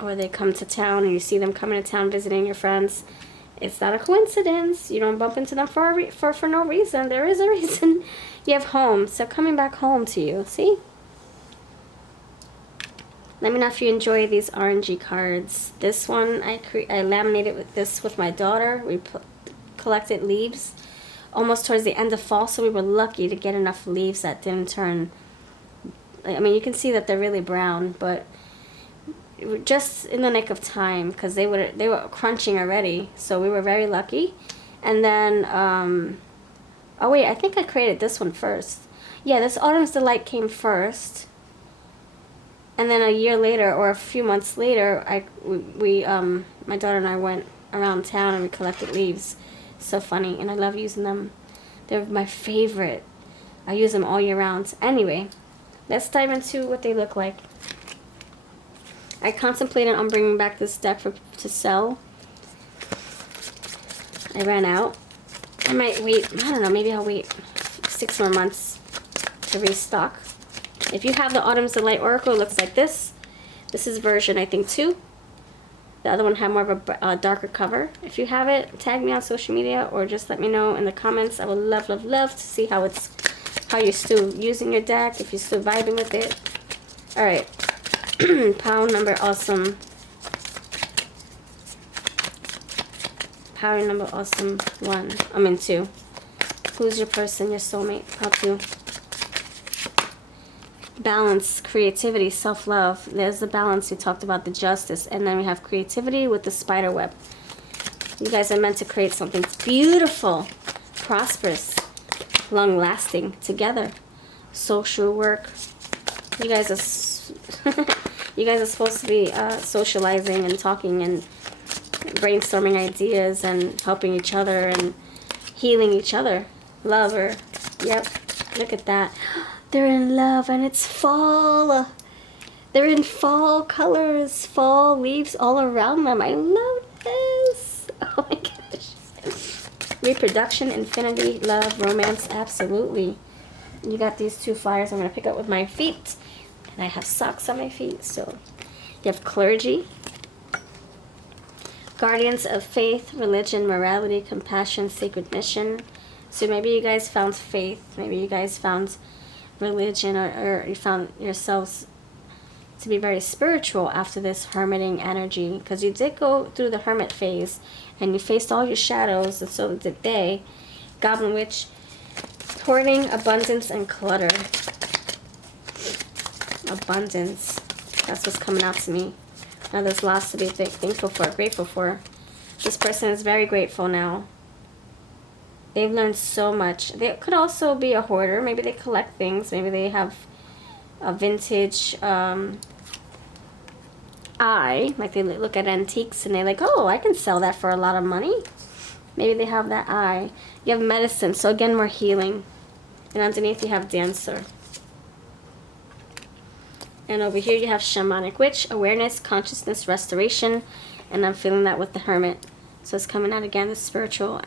Or they come to town and you see them coming to town visiting your friends. It's not a coincidence. You don't bump into them for no reason. There is a reason. You have home. So coming back home to you. See? Let me know if you enjoy these orangey cards. This one, I laminated with my daughter. We collected leaves almost towards the end of fall. So we were lucky to get enough leaves that didn't turn. I mean, you can see that they're really brown. But just in the nick of time, because they were crunching already, so we were very lucky. And then oh wait, I think I created this one first. Yeah, this Autumn's Delight came first, and then a year later or a few months later, my daughter and I went around town and we collected leaves. So funny, and I love using them. They're my favorite. I use them all year round. Anyway, let's dive into what they look like. I contemplated on bringing back this deck to sell. I ran out. I might wait, I don't know, maybe I'll wait 6 more months to restock. If you have the Autumn's Delight Oracle, it looks like this. This is version, I think, 2. The other one had more of a darker cover. If you have it, tag me on social media or just let me know in the comments. I would love, love, love to see how you're still using your deck, if you're still vibing with it. Alright. Power number awesome. Power number awesome 2. Who's your person, your soulmate? How to balance, creativity, self-love. There's the balance. We talked about the justice, and then we have creativity with the spider web. You guys are meant to create something beautiful, prosperous, long-lasting together. Social work. You guys are you guys are supposed to be socializing and talking and brainstorming ideas and helping each other and healing each other. Lover. Yep. Look at that. They're in love and it's fall. They're in fall colors, fall leaves all around them. I love this. Oh my gosh. Reproduction, infinity, love, romance, absolutely. You got these 2 flyers I'm going to pick up with my feet. And I have socks on my feet. So you have clergy, guardians of faith, religion, morality, compassion, sacred mission. So maybe you guys found faith. Maybe you guys found religion, or you found yourselves to be very spiritual after this hermiting energy. Because you did go through the hermit phase. And you faced all your shadows. And so did they. Goblin Witch. Hoarding, abundance, and clutter. Abundance. That's what's coming out to me. Now there's lots to be thankful for, grateful for. This person is very grateful now. They've learned so much. They could also be a hoarder. Maybe they collect things. Maybe they have a vintage. I eye, like they look at antiques and they're like, oh, I can sell that for a lot of money. Maybe they have that eye. You have medicine, so again, more healing. And underneath you have dancer. And over here you have shamanic witch, awareness, consciousness, restoration. And I'm feeling that with the hermit. So it's coming out again, the spiritual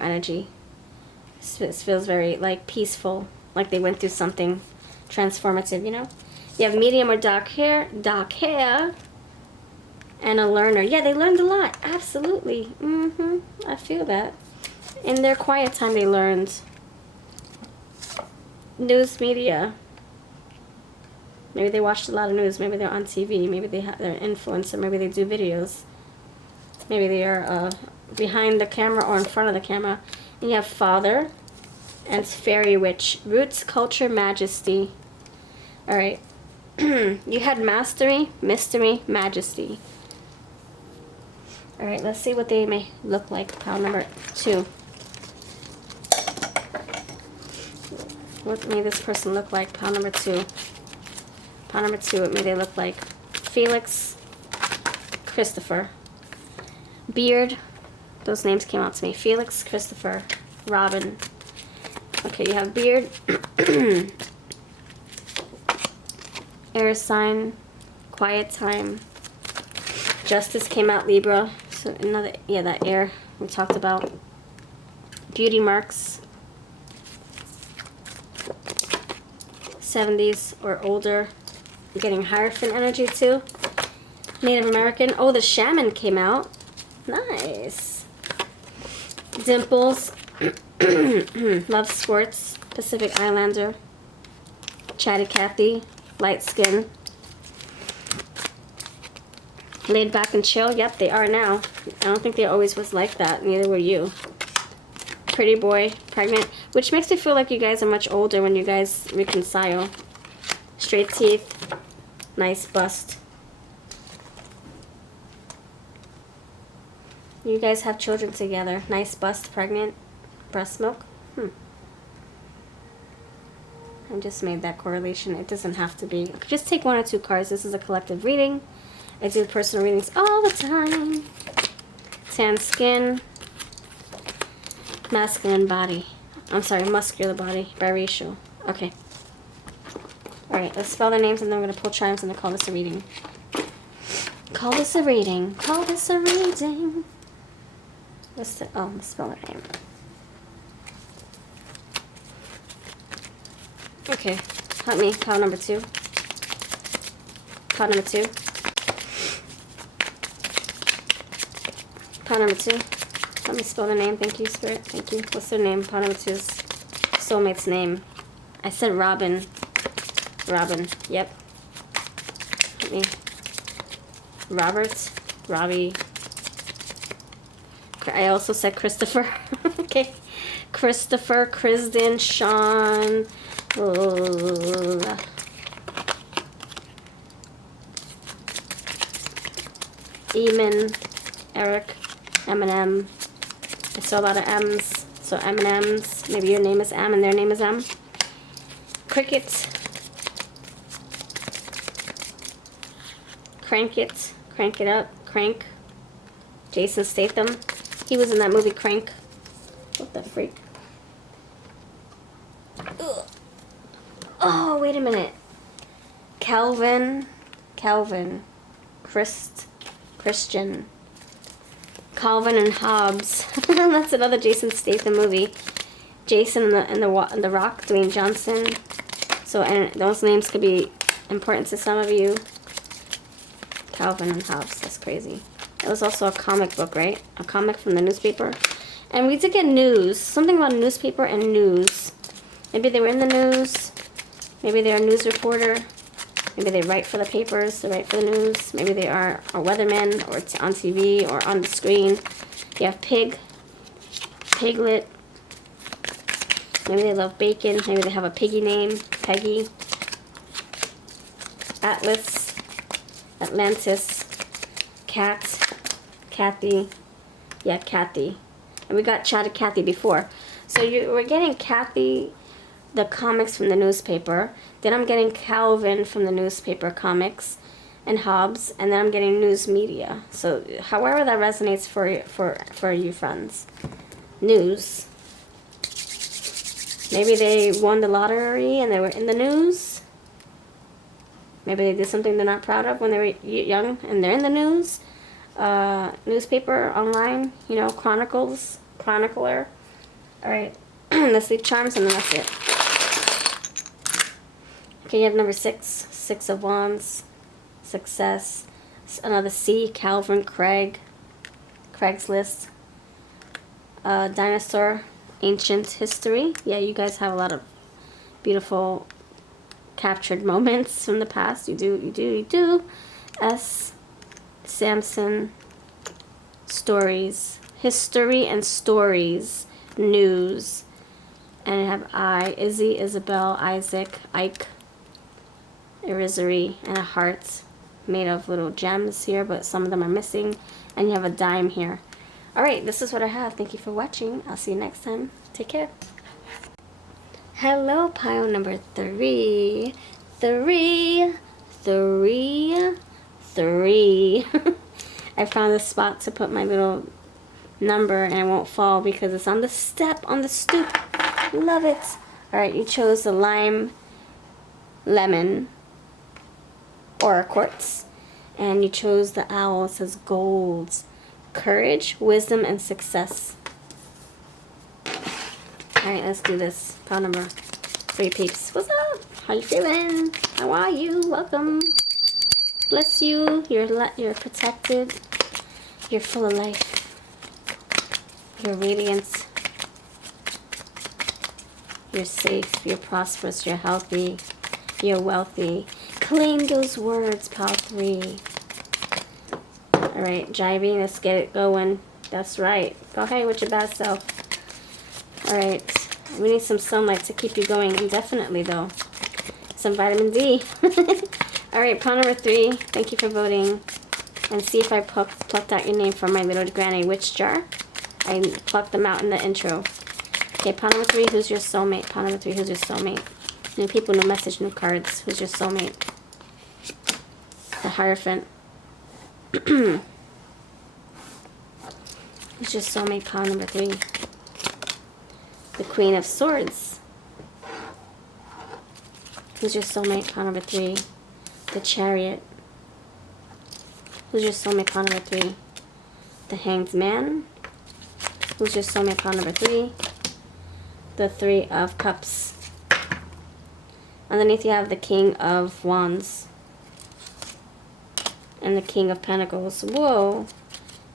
energy. This feels very like peaceful, like they went through something transformative, you know? You have medium or dark hair, and a learner. Yeah, they learned a lot. Absolutely. I feel that. In their quiet time, they learned. News media. Maybe they watched a lot of news. Maybe they're on TV. Maybe they're an influencer. Maybe they do videos. Maybe they are behind the camera or in front of the camera. And you have father and fairy witch. Roots, culture, majesty. All right. You had mastery, mystery, majesty. All right, let's see what they may look like. Pile number 2. What may this person look like? Pile number 2. Pile number 2, what may they look like? Felix, Christopher. Beard, those names came out to me. Felix, Christopher, Robin. Okay, you have beard. Air sign, quiet time. Justice came out, Libra. So another, yeah, that air we talked about. Beauty marks. 70s or older. I'm getting Hierophant energy too. Native American. Oh, the shaman came out. Nice. Dimples. Love sports. Pacific Islander. Chatty Cathy. Light skin. Laid back and chill. Yep, they are now. I don't think they always was like that. Neither were you. Pretty boy. Pregnant. Which makes me feel like you guys are much older when you guys reconcile. Straight teeth. Nice bust. You guys have children together. Nice bust. Pregnant. Breast milk. I just made that correlation. It doesn't have to be. Just take 1 or 2 cards. This is a collective reading. I do personal readings all the time. Tan skin. Masculine body. I'm sorry, muscular body. Biracial. Okay. Alright, let's spell their names and then we're going to pull chimes and then call this a reading. Call this a reading. Call this a reading. Let's spell their name. Okay, help me. Pile number 2. Pile number 2. Pile number 2. Let me spell the name. Thank you, Spirit. Thank you. What's their name? Pile number 2's soulmate's name. I said Robin. Robin. Yep. Let me. Robert. Robbie. I also said Christopher. Okay. Christopher, Krisden, Sean. Eamon, Eric, Eminem. I saw a lot of M's, so M&M's. Maybe your name is M and their name is M. Cricket. Crank It. Crank It Up. Crank. Jason Statham. He was in that movie Crank. What the freak? Ugh. Oh, wait a minute. Calvin. Christian. Calvin and Hobbes. That's another Jason Statham movie. Jason and the Rock, Dwayne Johnson. So, and those names could be important to some of you. Calvin and Hobbes. That's crazy. It was also a comic book, right? A comic from the newspaper. And we did get news. Something about a newspaper and news. Maybe they were in the news. Maybe they're a news reporter. Maybe they write for the papers. They write for the news. Maybe they are a weatherman or it's on TV or on the screen. You have pig. Piglet. Maybe they love bacon. Maybe they have a piggy name. Peggy. Atlas. Atlantis. Cat. Kathy. Yeah, Kathy. And we got Chatty Cathy before. So we're getting Kathy, the comics from the newspaper. Then I'm getting Calvin from the newspaper comics. and Hobbs, and then I'm getting news media. So however that resonates for you friends. News. Maybe they won the lottery and they were in the news. Maybe they did something they're not proud of when they were young and they're in the news. Newspaper, online, you know, chronicler. Alright, let's leave charms and then that's it. Okay, you have number 6, 6 of Wands, success. Another C, Calvin, Craigslist. Dinosaur, ancient history. Yeah, you guys have a lot of beautiful captured moments from the past. You do. S, Samson, stories, history and stories, news. And I have I, Izzy, Isabel, Isaac, Ike, Irisery, and a heart made of little gems here, but some of them are missing. And you have a dime here. Alright, this is what I have. Thank you for watching. I'll see you next time. Take care. Hello, pile number 3. 3. I found a spot to put my little number and it won't fall because it's on the step, on the stoop. Love it. Alright, you chose the lime, lemon, aura quartz. And you chose the owl. It says gold. Courage, wisdom, and success. Alright, let's do this. Pile number 3, peeps. What's up? How you feeling? How are you? Welcome. Bless you. You're protected. You're full of life. You're radiant. You're safe. You're prosperous. You're healthy. You're wealthy. Claim those words, pile 3. Alright, jiving, let's get it going. That's right. Go ahead with your bad self. Alright, we need some sunlight to keep you going indefinitely, though. Some vitamin D. Alright, pile number 3. Thank you for voting. And see if I plucked out your name from my little granny witch jar. I plucked them out in the intro. Okay, pile number 3, who's your soulmate? Pile number 3, who's your soulmate? New people, new message, new cards. Who's your soulmate? The Hierophant. Who's your soulmate? Pile number 3. The Queen of Swords. Who's your soulmate? Pile number 3. The Chariot. Who's your soulmate? Pile number 3. The Hanged Man. Who's your soulmate? Pile number 3. The 3 of Cups. Underneath you have the King of Wands. And the King of Pentacles. Whoa.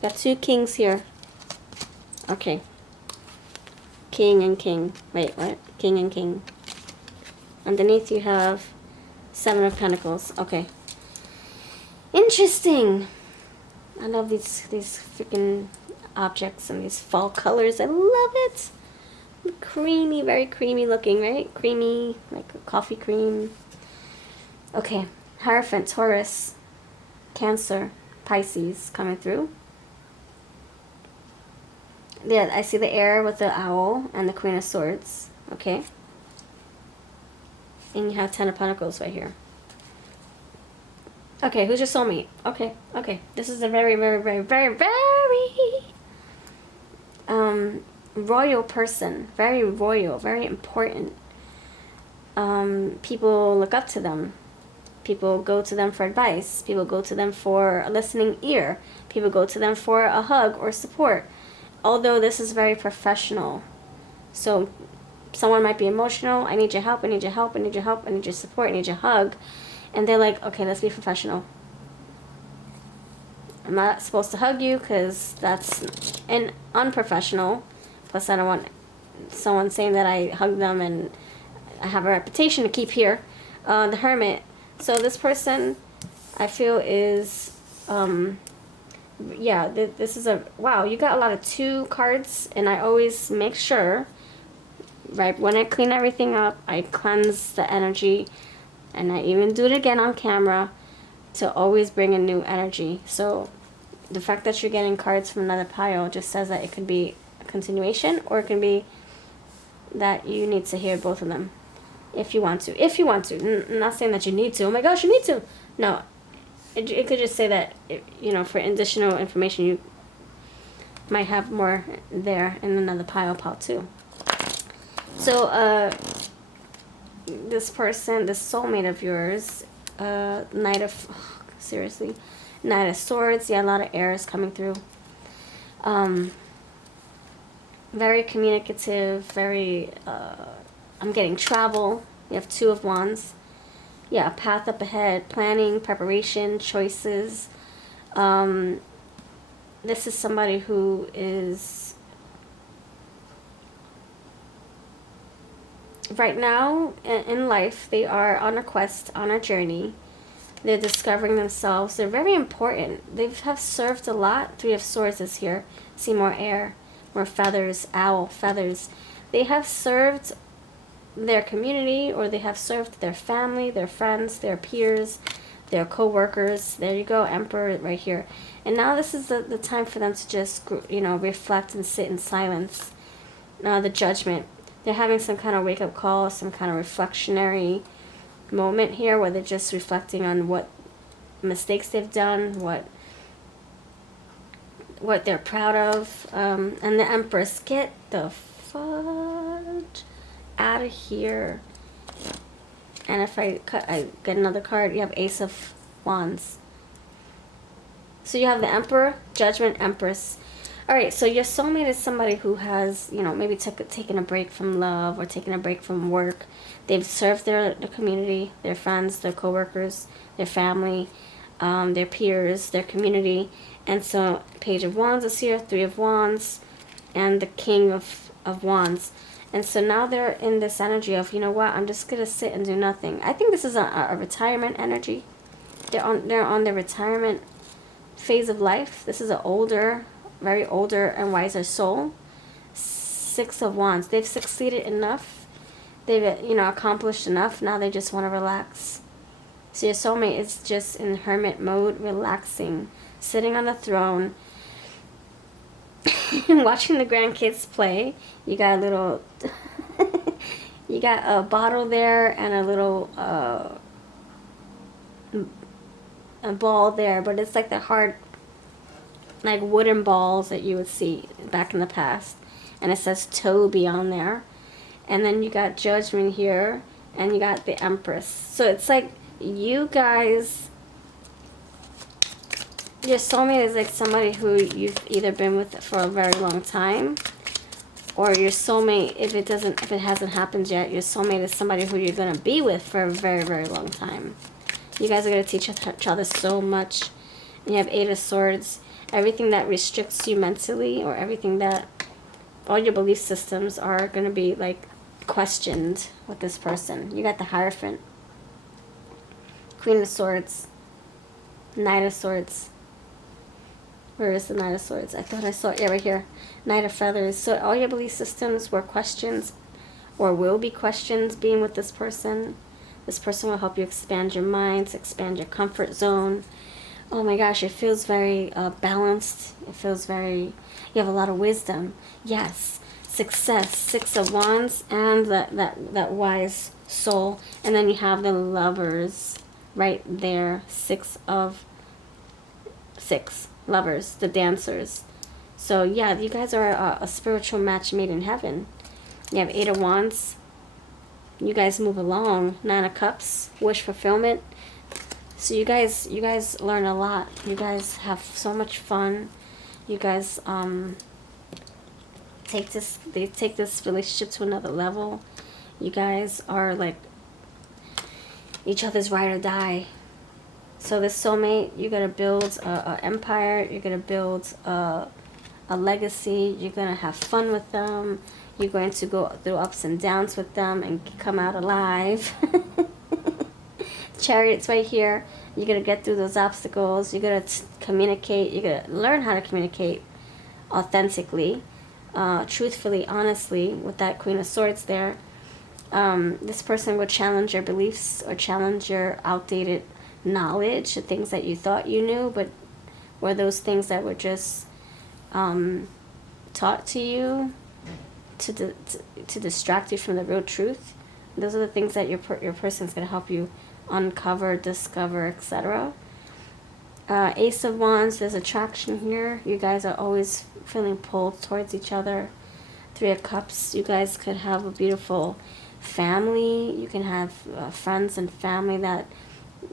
Got 2 kings here. Okay. King and king. Wait, what? King and king. Underneath you have 7 of Pentacles. Okay. Interesting. I love these freaking objects and these fall colors. I love it. Creamy, very creamy looking, right? Creamy, like a coffee cream. Okay. Hierophant, Taurus, Cancer, Pisces coming through. Yeah, I see the air with the owl and the Queen of Swords. Okay. And you have 10 of Pentacles right here. Okay, who's your soulmate? Okay, okay. This is a very, very, very, very, very royal person. Very royal, very important. People look up to them. People go to them for advice. People go to them for a listening ear. People go to them for a hug or support. Although this is very professional. So someone might be emotional. I need your help. I need your help. I need your help. I need your support. I need your hug. And they're like, okay, let's be professional. I'm not supposed to hug you because that's unprofessional. Plus, I don't want someone saying that I hug them and I have a reputation to keep here. The Hermit. So this person, I feel, is... yeah, this is a... Wow, you got a lot of 2 cards. And I always make sure, right, when I clean everything up, I cleanse the energy. And I even do it again on camera to always bring a new energy. So the fact that you're getting cards from another pile just says that it could be a continuation, or it can be that you need to hear both of them if you want to. If you want to. I'm not saying that you need to. Oh my gosh, you need to. No. it could just say that, you know, for additional information, you might have more there in another pile too. So, this person, this soulmate of yours, Knight of, seriously, Knight of Swords. Yeah, a lot of air is coming through. Very communicative, very, I'm getting travel. You have Two of Wands. Yeah, path up ahead, planning, preparation, choices. This is somebody who is, right now in life, they are on a quest, on a journey. They're discovering themselves. They're very important. They have served a lot. Three of Swords is here. See more air, more feathers, owl feathers. They have served their community, or they have served their family, their friends, their peers, their co-workers. There you go, Emperor right here. And now this is the time for them to just, you know, reflect and sit in silence. The Judgment. They're having some kind of wake-up call, some kind of reflectionary moment here where they're just reflecting on what mistakes they've done, what they're proud of. And the Empress, get the fudge out of here. And if I get another card, you have Ace of Wands. So you have the Emperor, Judgment, Empress. All right, so your soulmate is somebody who has, you know, maybe taken a break from love or taken a break from work. They've served their community, their friends, their coworkers, their family, their peers, their community. And so Page of Wands is here, Three of Wands, and the King of Wands. And so now they're in this energy of, you know what, I'm just going to sit and do nothing. I think this is a retirement energy. They're on their retirement phase of life. This is an older, very older and wiser soul. Six of Wands. They've succeeded enough. They've, you know, accomplished enough. Now they just want to relax. So your soulmate is just in hermit mode, relaxing, sitting on the throne, watching the grandkids play. You got a little, you got a bottle there and a little, a ball there, but it's like the hard, like wooden balls that you would see back in the past. And it says Toby on there. And then you got Judgment here, and you got the Empress. So it's like you guys, your soulmate is like somebody who you've either been with for a very long time, or your soulmate, if it hasn't happened yet, your soulmate is somebody who you're going to be with for a very, very long time. You guys are going to teach each other so much. And you have Eight of Swords. Everything that restricts you mentally, or everything that, all your belief systems are going to be like questioned with this person. You got the Hierophant, Queen of Swords, Knight of Swords. Where is the Knight of Swords? I thought I saw it. Yeah, right here. Knight of Feathers. So all your belief systems were questions, or will be questions, being with this person. This person will help you expand your minds, expand your comfort zone. Oh my gosh, it feels very balanced. It feels very, you have a lot of wisdom. Yes. Success. Six of Wands, and that wise soul. And then you have the Lovers right there. Six Lovers, the dancers. So yeah, you guys are a spiritual match made in heaven. You have Eight of Wands. You guys move along. Nine of Cups, wish fulfillment. So you guys learn a lot. You guys have so much fun. You guys take this relationship to another level. You guys are like each other's ride or die. So this soulmate, you're gonna build an empire. You're gonna build a legacy. You're gonna have fun with them. You're going to go through ups and downs with them and come out alive. Chariot's right here. You're going to get through those obstacles. You're going to communicate. You're going to learn how to communicate authentically, truthfully, honestly, with that Queen of Swords there. This person will challenge your beliefs or challenge your outdated knowledge, the things that you thought you knew, but were those things that were just taught to you to distract you from the real truth. Those are the things that your person's going to help you uncover, discover, etc. Ace of Wands, there's attraction here. You guys are always feeling pulled towards each other. Three of Cups, you guys could have a beautiful family. You can have friends and family that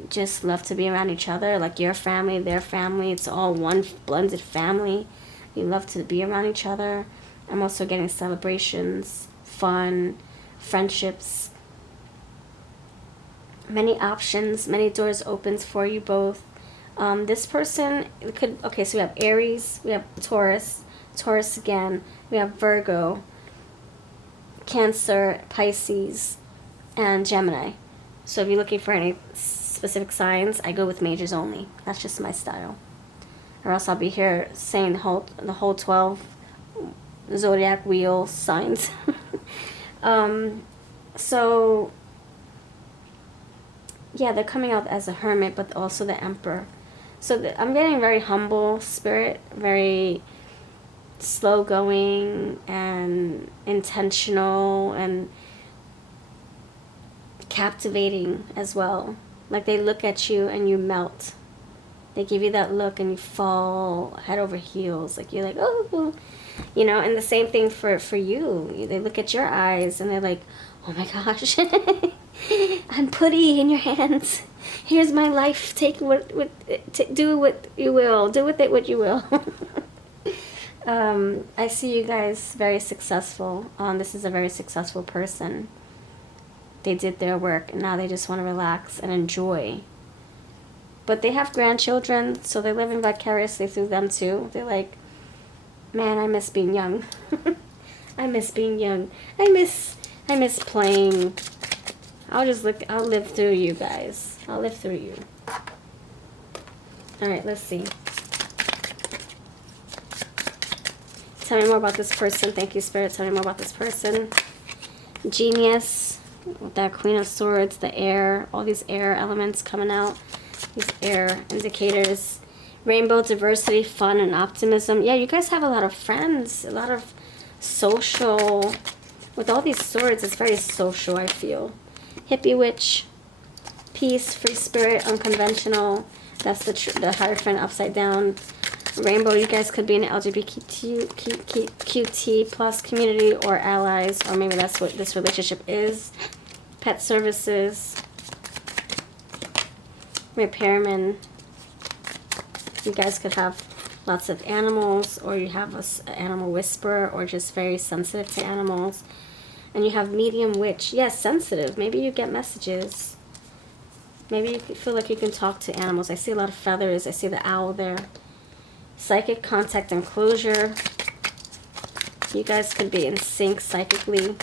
just love to be around each other, like your family, their family. It's all one blended family. You love to be around each other. I'm also getting celebrations, fun, friendships, many options, many doors opens for you both. This person could, okay, so we have Aries, we have Taurus, Taurus again, we have Virgo, Cancer, Pisces, and Gemini. So if you're looking for any specific signs, I go with majors only. That's just my style. Or else I'll be here saying the whole 12 zodiac wheel signs. So yeah, they're coming out as a hermit, but also the Emperor. So I'm getting very humble spirit, very slow going and intentional and captivating as well. Like they look at you and you melt. They give you that look and you fall head over heels. Like you're like, oh, you know, and the same thing for you. They look at your eyes and they're like, oh my gosh, I'm putty in your hands. Here's my life. Take do what you will. Do with it what you will. I see you guys very successful. This is a very successful person. They did their work and now they just want to relax and enjoy. But they have grandchildren, so they're living vicariously through them too. They're like, man, I miss being young. I miss being young. I miss playing. I'll live through you guys. I'll live through you. Alright, let's see. Tell me more about this person. Thank you, Spirit. Tell me more about this person. Genius. With that Queen of Swords, the air, all these air elements coming out. These air indicators. Rainbow, diversity, fun, and optimism. Yeah, you guys have a lot of friends. A lot of social. With all these swords, it's very social, I feel. Hippie witch. Peace, free spirit, unconventional. That's the Hierophant upside down. Rainbow, you guys could be in an LGBTQT plus community or allies, or maybe that's what this relationship is. Pet services. Repairman. You guys could have lots of animals, or you have an animal whisperer, or just very sensitive to animals. And you have medium witch. Yes, sensitive. Maybe you get messages. Maybe you feel like you can talk to animals. I see a lot of feathers. I see the owl there. Psychic contact and closure. You guys could be in sync psychically.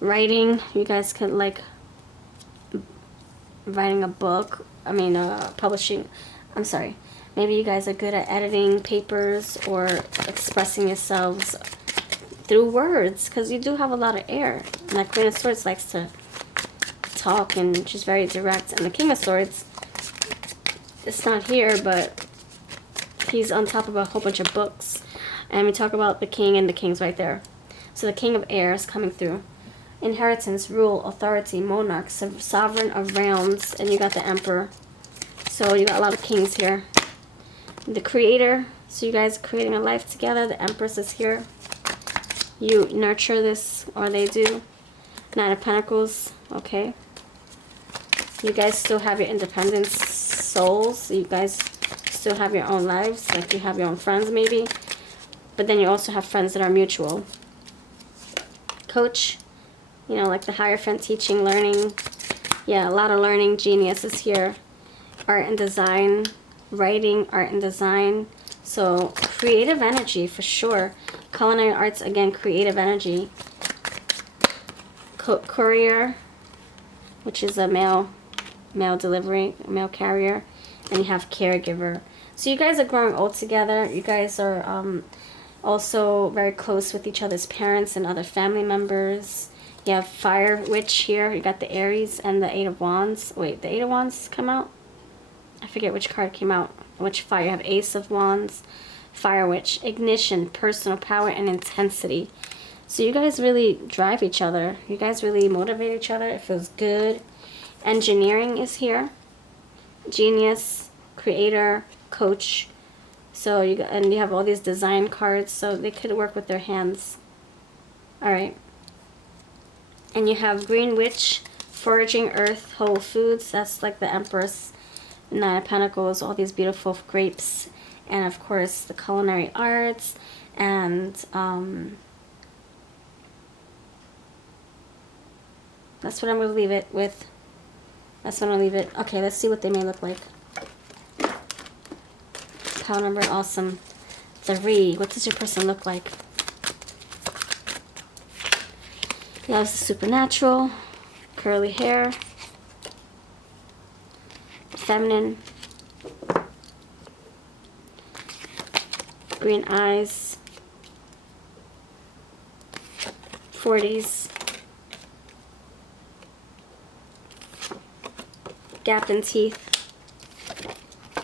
Writing. You guys could like writing a book. I mean, publishing. I'm sorry. Maybe you guys are good at editing papers or expressing yourselves through words, because you do have a lot of air. And that Queen of Swords likes to talk, and she's very direct. And the King of Swords, it's not here, but he's on top of a whole bunch of books. And we talk about the king, and the king's right there. So the King of Air is coming through. Inheritance, rule, authority, monarch, sovereign of realms, and you got the Emperor. So you got a lot of kings here. The Creator, so you guys are creating a life together. The Empress is here. You nurture this, or they do. Nine of Pentacles, okay. You guys still have your independent souls. You guys still have your own lives, like you have your own friends maybe. But then you also have friends that are mutual. Coach, you know, like the Hierophant, teaching, learning. Yeah, a lot of learning. Genius is here. Art and design, writing, art and design. So creative energy for sure. Culinary arts, again, creative energy. Courier, which is a mail delivery, mail carrier. And you have caregiver. So you guys are growing old together. You guys are also very close with each other's parents and other family members. You have Fire Witch here. You got the Aries and the Eight of Wands. Wait, the Eight of Wands come out? I forget which card came out. Which fire? You have Ace of Wands, Fire Witch, ignition, personal power, and intensity. So you guys really drive each other. You guys really motivate each other. It feels good. Engineering is here. Genius, creator, coach. So you have all these design cards, so they could work with their hands. All right. And you have Green Witch, Foraging Earth, Whole Foods. That's like the Empress, Nine of Pentacles, all these beautiful grapes, and of course the culinary arts, and that's what I'm going to leave it with. That's what I'll leave it. Okay, let's see what they may look like. Pile number, awesome. 3. What does your person look like? You have the supernatural, curly hair, feminine, green eyes, 40s, gap in teeth,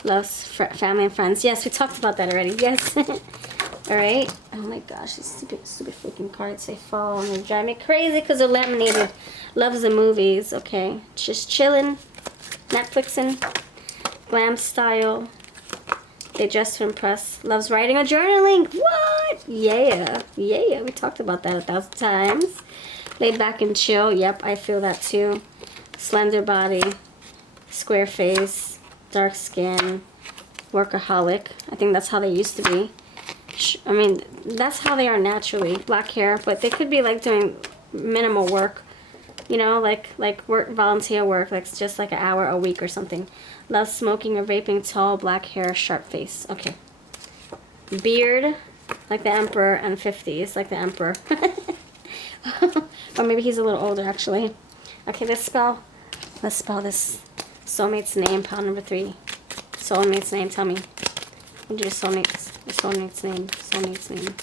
loves family and friends. Yes, we talked about that already. Yes. All right. Oh my gosh, these stupid freaking cards, they fall and they drive me crazy because they're laminated. Loves the movies. Okay, just chilling, Netflixing, glam style. They dress to impress. Loves writing or journaling. What? Yeah, yeah. We talked about that 1,000 times. Laid back and chill. Yep, I feel that too. Slender body, square face, dark skin, workaholic. I think that's how they used to be. I mean, that's how they are naturally. Black hair, but they could be like doing minimal work, you know, like work, volunteer work, like just like an hour a week or something. Loves smoking or vaping, tall, black hair, sharp face. Okay. Beard, like the Emperor, and 50s, like the Emperor. Or maybe he's a little older, actually. Okay, let's spell this soulmate's name, pile number 3. Soulmate's name, tell me. What is your soulmate's name? Soulmate's name.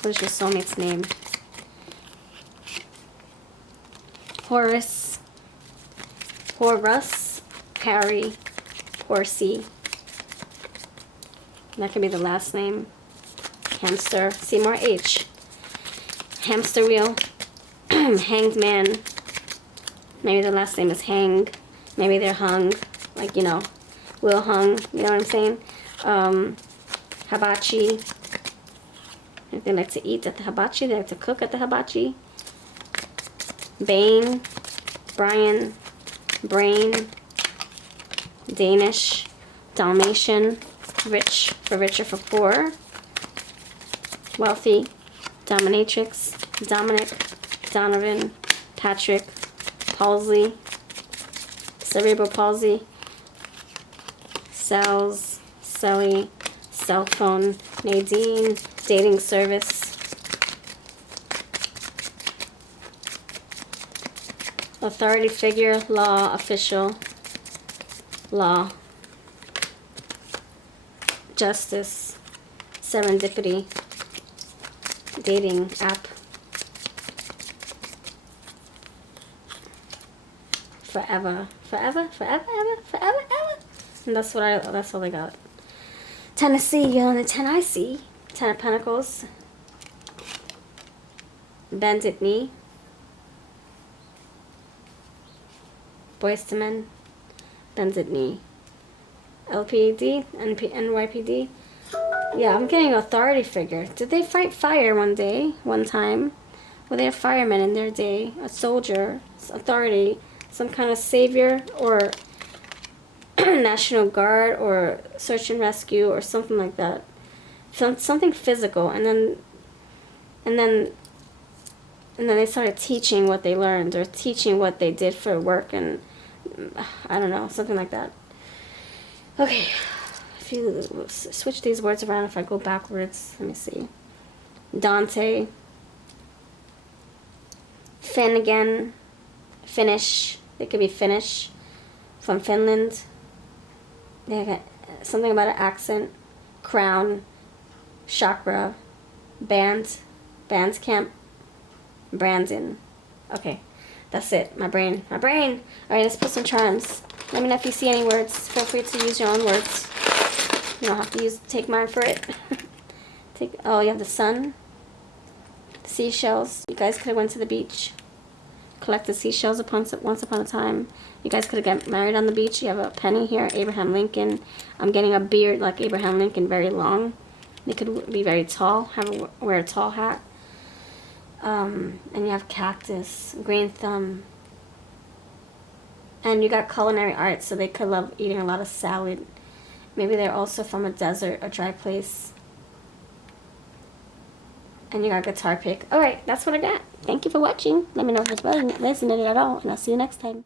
What is your soulmate's name? Horus, Harry, Horsey. That could be the last name. Hamster, Seymour H. Hamster wheel. Hanged man. Maybe the last name is Hang. Maybe they're hung. Like, you know, Will hung. You know what I'm saying? Hibachi. If they like to eat at the hibachi, they like to cook at the hibachi. Bane, Brian, Brain, Danish, Dalmatian, rich for richer for poor, wealthy, dominatrix, Dominic, Donovan, Patrick, palsy, cerebral palsy, cells, Sally, cell phone, Nadine, dating service, authority figure, law, official, law, justice, serendipity, dating app, forever, and that's all I got. Tennessee, you're on the 10 I see. 10 of Pentacles. Bended knee. Boys to Men. Bended knee. LPD, NYPD. Yeah, I'm getting authority figure. Did they fight fire one time? Were they a fireman in their day? A soldier? Authority? Some kind of savior? Or National Guard or search and rescue or something like that. Something physical, and then they started teaching what they learned or teaching what they did for work, and I don't know, something like that. Okay, if you switch these words around, if I go backwards, let me see. Dante, Finnegan, Finnish. They could be Finnish, from Finland. They got something about an accent. Crown, chakra, bands camp, Brandon. Okay, that's it. My brain. All right, let's put some charms. Let me know if you see any words. Feel free to use your own words. You don't have to take mine for it. Oh, you have the sun, seashells. You guys could have went to the beach. collected seashells once upon a time. You guys could have got married on the beach. You have a penny here, Abraham Lincoln. I'm getting a beard like Abraham Lincoln, very long. They could be very tall, wear a tall hat. And you have cactus, green thumb. And you got culinary arts, so they could love eating a lot of salad. Maybe they're also from a desert, a dry place. And you got guitar pick. Alright, that's what I got. Thank you for watching. Let me know if this resonated at all, and I'll see you next time.